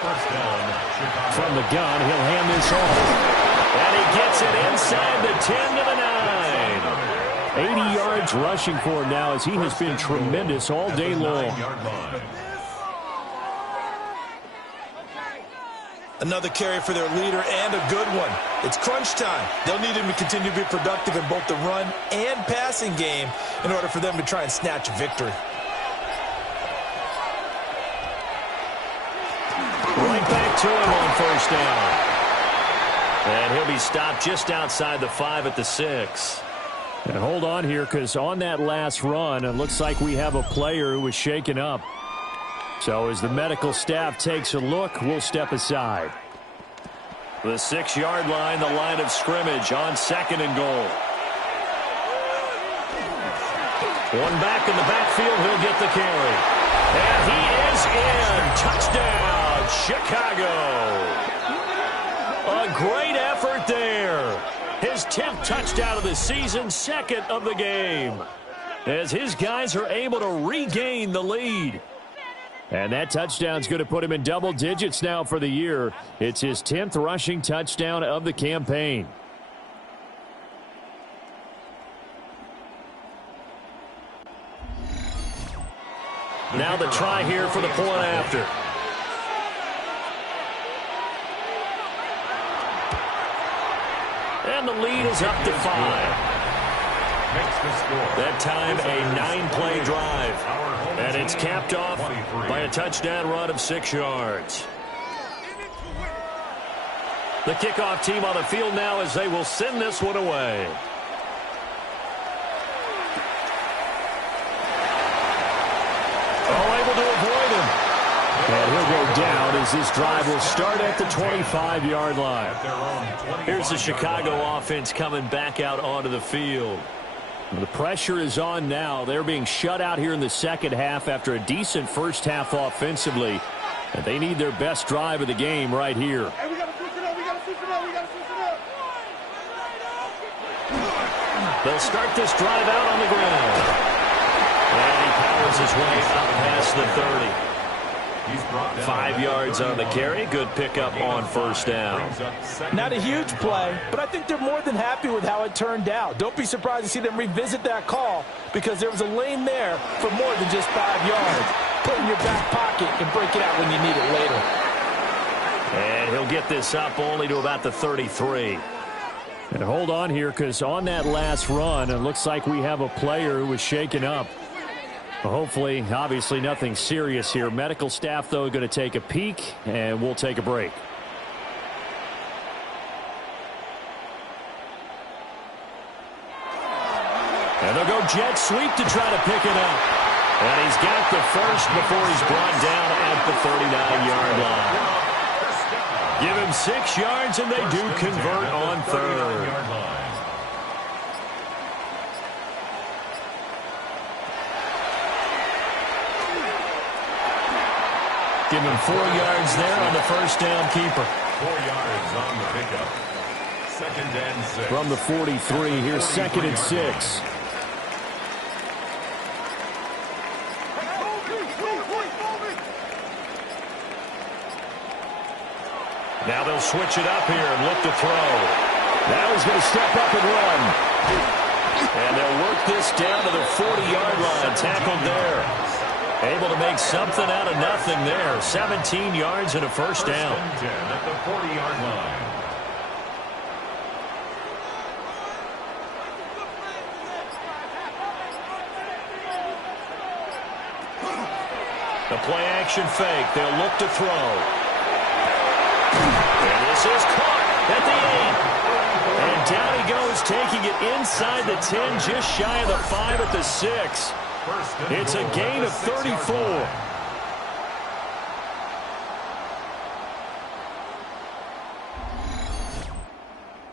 First down, Chicago. From the gun, he'll hand this off. And he gets it inside the 10 to the 9. 80 yards rushing for him now as he has been tremendous all day long. Another carry for their leader and a good one. It's crunch time. They'll need him to continue to be productive in both the run and passing game in order for them to try and snatch a victory. Right back to him on first down. And he'll be stopped just outside the 5 at the 6. And hold on here, because on that last run, it looks like we have a player who was shaken up. So as the medical staff takes a look, we'll step aside. The 6-yard line, the line of scrimmage on 2nd and goal. One back in the backfield, he'll get the carry. And he is in. Touchdown, Chicago. A great effort there. His 10th touchdown of the season, 2nd of the game. As his guys are able to regain the lead. And that touchdown's going to put him in double digits now for the year. It's his 10th rushing touchdown of the campaign. Now the try here for the point after. And the lead is up to 5. That time a 9-play drive. And it's capped off by a touchdown run of 6 yards. The kickoff team on the field now as they will send this one away. Oh, able to avoid him. And he'll go down as this drive will start at the 25-yard line. Here's the Chicago offense coming back out onto the field. The pressure is on now. They're being shut out here in the second half after a decent first half offensively. And they need their best drive of the game right here. Hey, we got to switch it up. We got to switch it up. We got to switch it up. They'll start this drive out on the ground. And he powers his way up past the 30. 5 yards on the carry. Good pickup on first down. Not a huge play, but I think they're more than happy with how it turned out. Don't be surprised to see them revisit that call because there was a lane there for more than just 5 yards. Put it in your back pocket and break it out when you need it later. And he'll get this up only to about the 33. And hold on here because on that last run, it looks like we have a player who was shaken up. Hopefully, obviously nothing serious here. Medical staff, though, going to take a peek, and we'll take a break. And they'll go jet sweep to try to pick it up. And he's got the first before he's brought down at the 39-yard line. Give him 6 yards, and they do convert on third. Give him 4 yards there on the first down keeper. 4 yards on the pickup. 2nd and 6. From the 43, here's 2nd and 6. Now they'll switch it up here and look to throw. Now he's going to step up and run. And they'll work this down to the 40-yard line. Tackled there. Able to make something out of nothing there. 17 yards and a first down. 10 at the 40-yard line. The play-action fake. They'll look to throw. And this is caught at the 8. And down he goes, taking it inside the 10, just shy of the 5 at the 6. It's a gain of 34.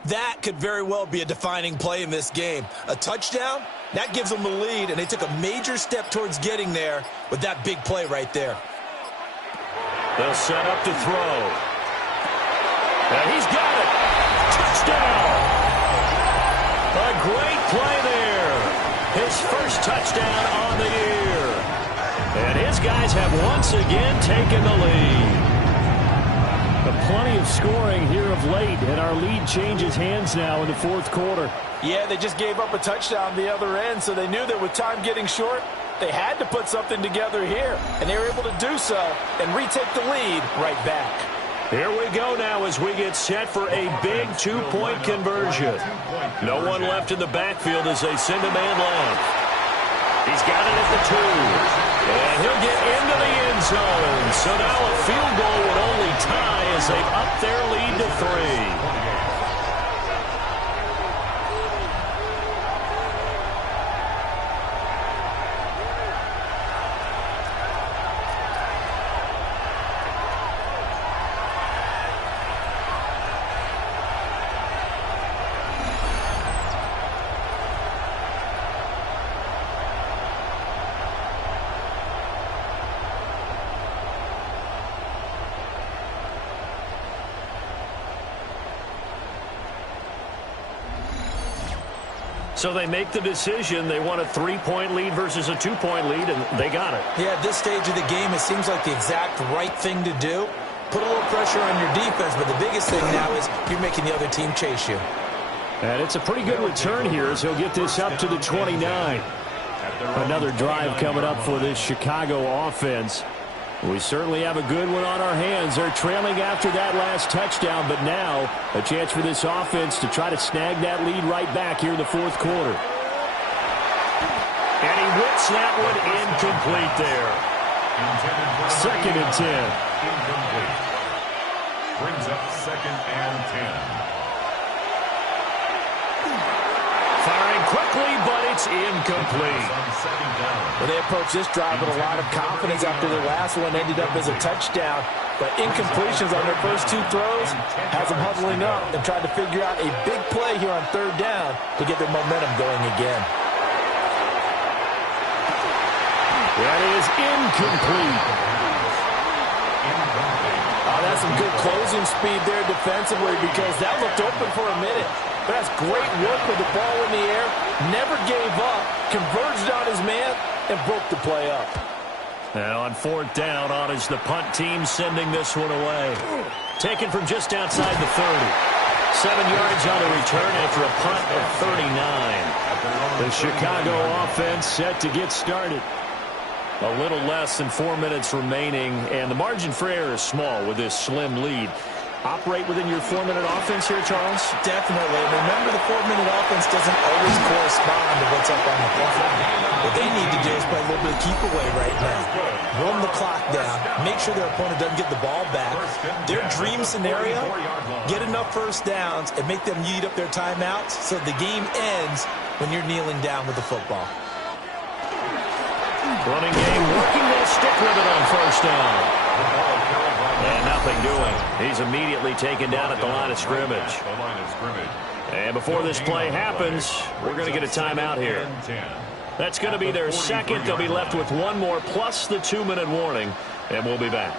That could very well be a defining play in this game. A touchdown, that gives them the lead, and they took a major step towards getting there with that big play right there. They'll set up to throw. And he's got it. Touchdown. A great play there. His first touchdown on the year. And his guys have once again taken the lead. Plenty of scoring here of late, and our lead changes hands now in the 4th quarter. Yeah, they just gave up a touchdown the other end, so they knew that with time getting short, they had to put something together here. And they were able to do so and retake the lead right back. Here we go now as we get set for a big 2-point conversion. No one left in the backfield as they send a man left. He's got it at the 2. And he'll get into the end zone. So now a field goal would only tie as they up their lead to 3. So they make the decision. They want a 3-point lead versus a 2-point lead, and they got it. Yeah, at this stage of the game, it seems like the exact right thing to do. Put a little pressure on your defense, but the biggest thing now is you're making the other team chase you. And it's a pretty good return here as he'll get this up to the 29. Another drive coming up for this Chicago offense. We certainly have a good one on our hands. They're trailing after that last touchdown, but now a chance for this offense to try to snag that lead right back here in the 4th quarter. And he whips that one incomplete there. 2nd and 10. Incomplete. Brings up 2nd and 10. Firing quickly, but it's incomplete. Well, they approached this drive with a lot of confidence after their last one ended up as a touchdown. But incompletions on their first 2 throws has them huddling up and trying to figure out a big play here on 3rd down to get their momentum going again. That is incomplete. Oh, that's some good closing speed there defensively because that looked open for a minute. But that's great work with the ball in the air. Never gave up, converged on his man, and broke the play up. And on 4th down, on is the punt team sending this one away. Taken from just outside the 30. 7 yards on the return after a punt of 39. The Chicago offense set to get started. A little less than 4 minutes remaining, and the margin for error is small with this slim lead. Operate within your 4-minute offense here, Charles? Definitely. And remember, the 4-minute offense doesn't always correspond to what's up on the clock. What they need to do is play a little bit of keep away right now. Run the clock down. Make sure their opponent doesn't get the ball back. Their dream scenario, get enough first downs and make them eat up their timeouts so the game ends when you're kneeling down with the football. Running game working. They'll stick with it on 1st down. And nothing doing. He's immediately taken down at the line of scrimmage. And before this play happens, we're going to get a timeout here. That's going to be their second. They'll be left with one more plus the 2-minute warning, and we'll be back.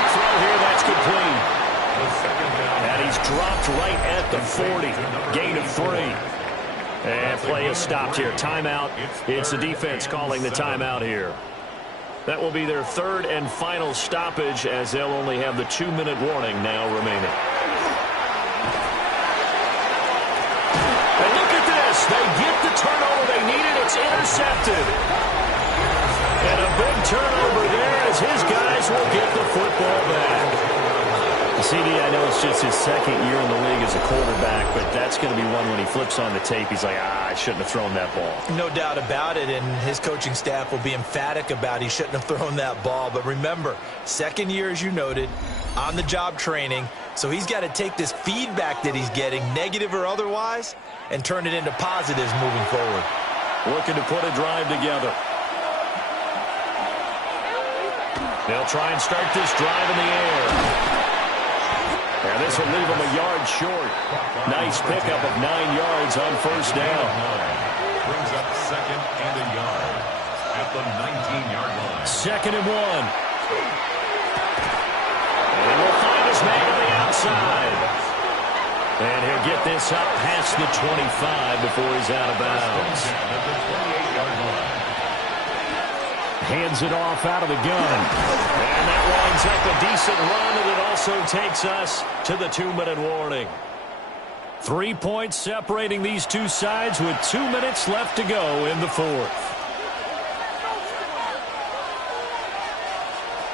deep throw here. That's complete. And he's dropped right at the 40. Gain of 3. And play is stopped here. Timeout. It's the defense calling the timeout here. That will be their third and final stoppage, as they'll only have the 2-minute warning now remaining. And look at this. They get the turnover they needed. It's intercepted. And a big turnover there as his guys will get the football back. CD, I know it's just his second year in the league as a quarterback, but that's going to be one when he flips on the tape. He's like, I shouldn't have thrown that ball. No doubt about it, and his coaching staff will be emphatic about he shouldn't have thrown that ball. But remember, second year, as you noted, on-the-job training, so he's got to take this feedback that he's getting, negative or otherwise, and turn it into positives moving forward. Looking to put a drive together. They'll try and start this drive in the air. And this will leave him a yard short. Nice pickup of 9 yards on first down. Brings up second and a yard at the 19-yard line. 2nd and 1. And he'll find his man on the outside. And he'll get this up past the 25 before he's out of bounds. At the 28-yard line. Hands it off out of the gun. And that winds up a decent run, and it also takes us to the 2-minute warning. 3 points separating these two sides with 2 minutes left to go in the fourth.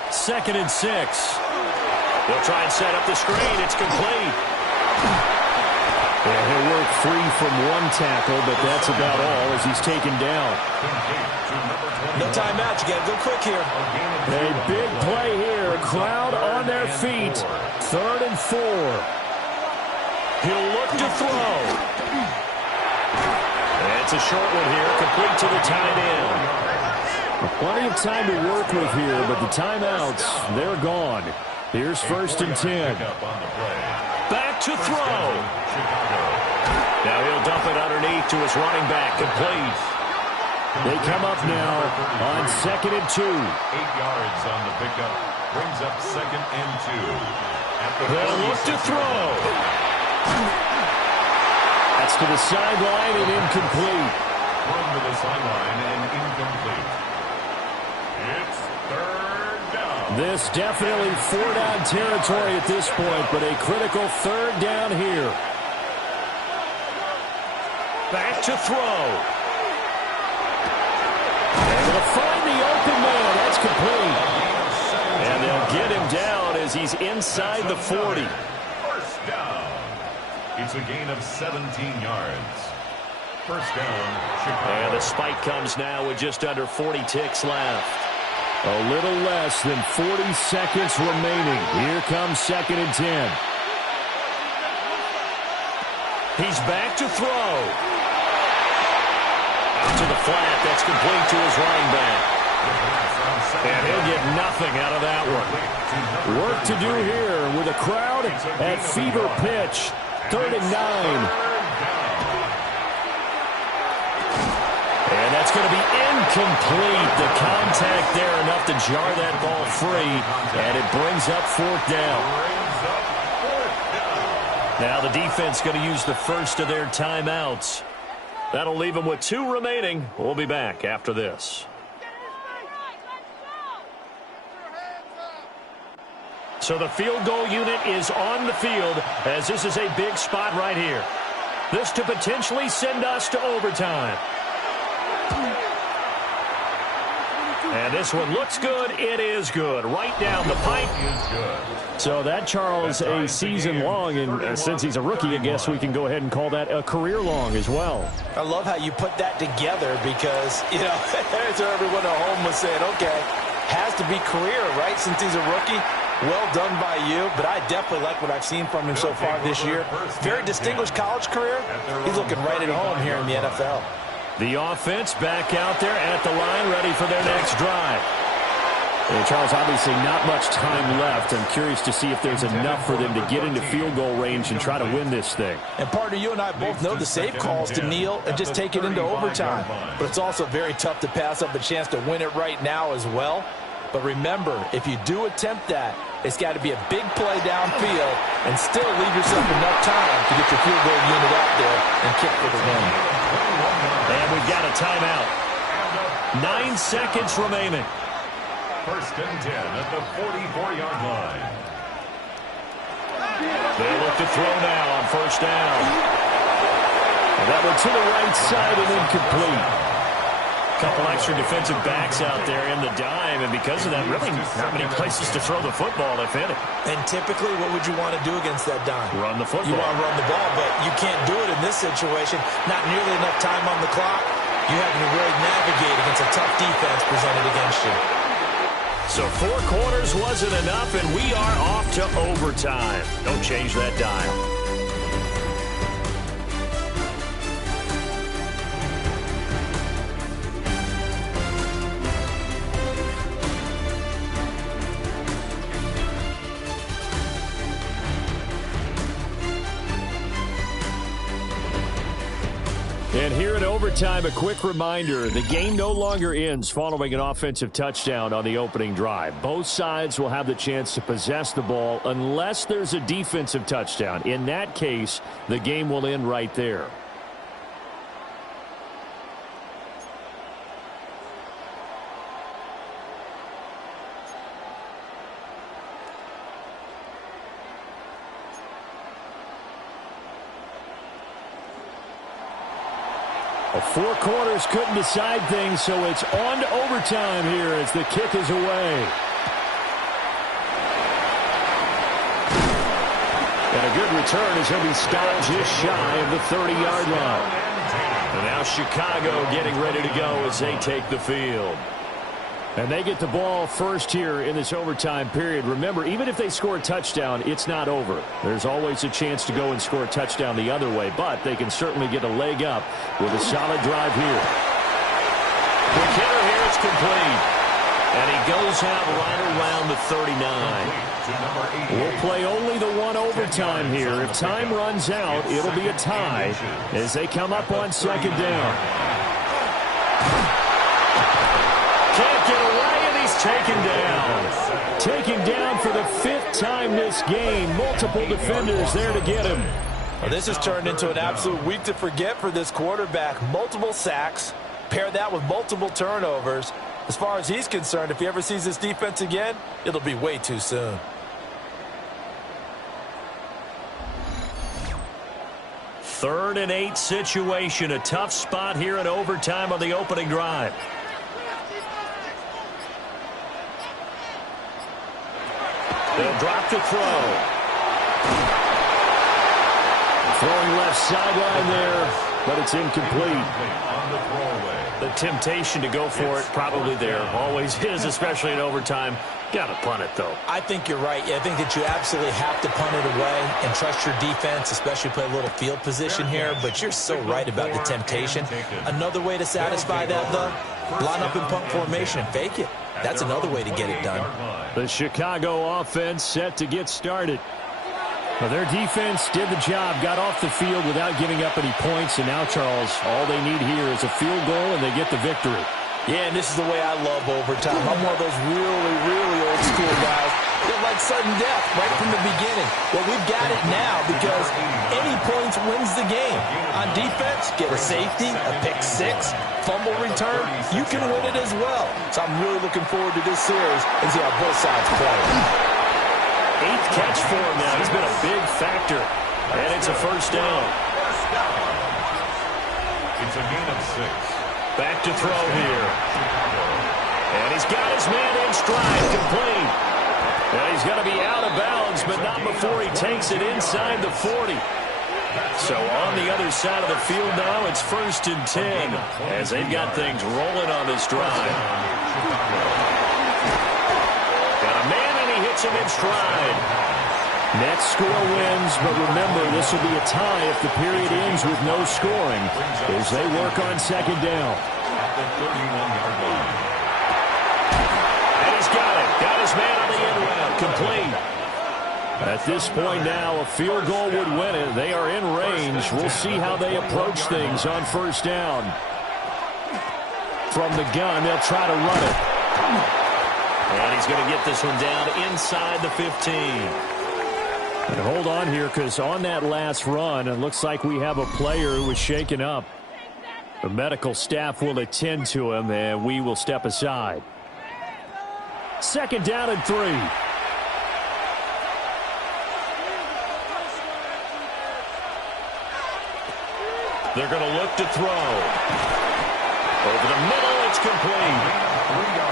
2nd and 6. They'll try and set up the screen. It's complete. And he'll work free from one tackle, but that's about all as he's taken down. No timeout. You got to go quick here. A big play here. Crowd on their feet. 3rd and 4. He'll look to throw. And it's a short one here, complete to the tight end. Plenty of time to work with here, but the timeouts, they're gone. Here's 1st and 10. Back to throw. Now he'll dump it underneath to his running back, complete. They come up now on 2nd and 2. 8 yards on the pickup. Brings up 2nd and 2. They'll look to throw. That's to the sideline and incomplete. Thrown to the sideline and incomplete. It's 3rd down. This definitely 4-down territory at this point, but a critical 3rd down here. Back to throw. They're going to find the open man. That's complete. And they'll get him down as he's inside the 40. 1st down. It's a gain of 17 yards. 1st down, Chicago. And the spike comes now with just under 40 ticks left. A little less than 40 seconds remaining. Here comes 2nd and 10. He's back to throw. Out to the flat. That's complete to his running back. And he'll get nothing out of that one. Work to do here with a crowd at fever pitch. 3rd and 9. And that's going to be incomplete. The contact there enough to jar that ball free. And it brings up 4th down. Now the defense going to use the first of their timeouts. That'll leave them with 2 remaining. We'll be back after this. So the field goal unit is on the field as this is a big spot right here. This to potentially send us to overtime. And this one looks good. It is good. Right down the pipe. So that, Charles, a season long, and since he's a rookie, I guess we can go ahead and call that a career long as well. I love how you put that together because, you know, there's everyone at home was saying, okay, has to be career, right, since he's a rookie. Well done by you, but I definitely like what I've seen from him so far this year. Very distinguished college career. He's looking right at home here in the NFL. The offense back out there at the line, ready for their next drive. And Charles, obviously not much time left. I'm curious to see if there's enough for them to get into field goal range and try to win this thing. And partner, you and I both know the safe calls to kneel and just take it into overtime. But it's also very tough to pass up a chance to win it right now as well. But remember, if you do attempt that, It's got to be a big play downfield and still leave yourself enough time to get your field goal unit out there and kick for the win. And we've got a timeout. 9 seconds remaining. 1st and 10 at the 44-yard line. They look to throw now on 1st down. And that one to the right side and incomplete. Couple extra defensive backs out there in the dime, and because of that, really not many places to throw the football if any. And typically, what would you want to do against that dime? Run the football. You want to run the ball, but you can't do it in this situation. Not nearly enough time on the clock. You having to really navigate against a tough defense presented against you. So 4 quarters wasn't enough, and we are off to overtime. Don't change that dial. And here at overtime, a quick reminder, the game no longer ends following an offensive touchdown on the opening drive. Both sides will have the chance to possess the ball unless there's a defensive touchdown. In that case, the game will end right there. Well, 4 quarters couldn't decide things, so it's on to overtime here as the kick is away. And a good return is going to be stopped just shy of the 30-yard line. And now Chicago getting ready to go as they take the field. And they get the ball first here in this overtime period. Remember, even if they score a touchdown, it's not over. There's always a chance to go and score a touchdown the other way, but they can certainly get a leg up with a solid drive here. Quick hitter here, it's complete. And he goes out right around the 39. We'll play only the one overtime here. If time runs out, it'll be a tie as they come up on 2nd down. Can't get away, and he's taken down. Taken down for the 5th time this game. Multiple defenders there to get him. Well, this has turned into an absolute week to forget for this quarterback. Multiple sacks. Pair that with multiple turnovers. As far as he's concerned, if he ever sees this defense again, it'll be way too soon. 3rd and 8 situation. A tough spot here in overtime on the opening drive. They'll drop to throw. Throwing left sideline there, but it's incomplete. The temptation to go for it probably there. Always is, especially in overtime. Got to punt it, though. I think you're right. I think that you absolutely have to punt it away and trust your defense, especially play a little field position here. But you're so right about the temptation. Another way to satisfy that, though, line up in punt formation and fake it. That's another way to get it done. The Chicago offense set to get started. Well, their defense did the job, got off the field without giving up any points, and now, Charles, all they need here is a field goal, and they get the victory. Yeah, and this is the way I love overtime. I'm one of those really, really old school guys that like sudden death right from the beginning. Well, we've got it now because any points wins the game. On defense, get a safety, a pick 6, fumble return, you can win it as well. So I'm really looking forward to this series and see how both sides play. 8th catch for him now. He's been a big factor. And it's a 1st down. It's a gain of 6. Back to throw here. And he's got his man in stride, complete. And he's going to be out of bounds, but not before he takes it inside the 40. So on the other side of the field now, it's 1st and 10 as they've got things rolling on this drive. Got a man, and he hits him in stride. Next score wins, but remember, this will be a tie if the period ends with no scoring as they work on 2nd down. At the 31-yard line. And he's got it. Got his man on the end round. Complete. At this point now, a field goal would win it. They are in range. We'll see how they approach things on 1st down. From the gun, they'll try to run it. And he's going to get this one down inside the 15. And hold on here, because on that last run, it looks like we have a player who was shaken up. The medical staff will attend to him, and we will step aside. 2nd down and 3. They're going to look to throw. Over the middle, it's complete.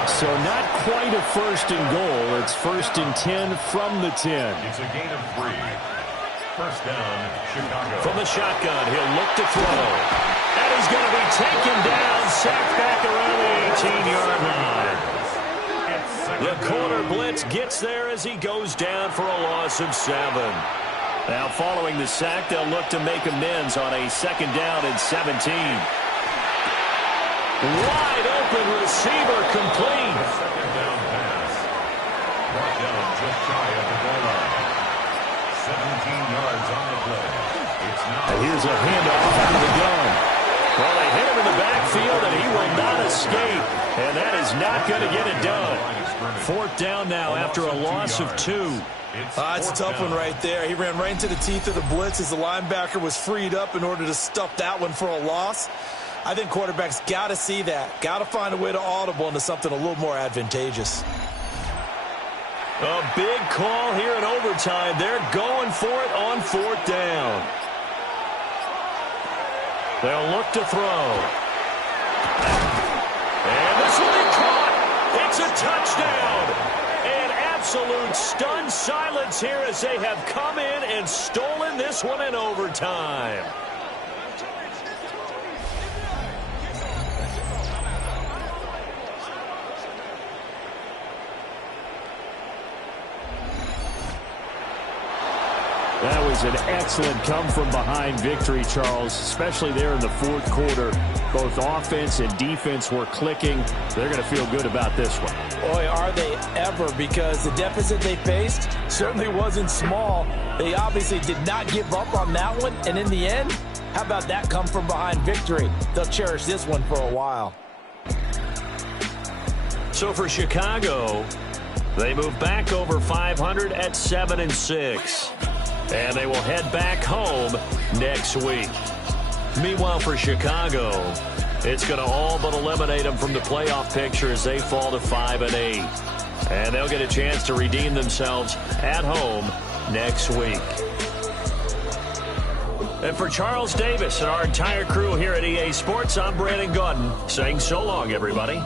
So not quite a 1st and goal. It's 1st and 10 from the 10. It's a gain of 3. 1st down, Chicago. From the shotgun, he'll look to throw. And he's going to be taken down, sacked back around the 18-yard line. The corner blitz gets there as he goes down for a loss of 7. Now following the sack, they'll look to make amends on a 2nd down and 17. Wide open receiver complete. 2nd down pass. Brought down just shy of the goal line. 17 yards on the play. It's now. And here's a handoff out of the gun. Well, they hit him in the backfield, and he will not escape. And that is not going to get it done. 4th down now after a loss of 2. It's a tough one right there. He ran right into the teeth of the blitz as the linebacker was freed up in order to stuff that one for a loss. I think quarterbacks got to see that. Got to find a way to audible into something a little more advantageous. A big call here in overtime. They're going for it on 4th down. They'll look to throw. And this will be caught. It's a touchdown. And absolute stunned silence here as they have come in and stolen this one in overtime. That was an excellent come-from-behind victory, Charles, especially there in the 4th quarter. Both offense and defense were clicking. They're going to feel good about this one. Boy, are they ever, because the deficit they faced certainly wasn't small. They obviously did not give up on that one, and in the end, how about that come-from-behind victory? They'll cherish this one for a while. So for Chicago, they move back over 500 at 7-6. And they will head back home next week. Meanwhile, for Chicago, it's going to all but eliminate them from the playoff picture as they fall to 5-8. And they'll get a chance to redeem themselves at home next week. And for Charles Davis and our entire crew here at EA Sports, I'm Brandon Gaudin saying so long, everybody.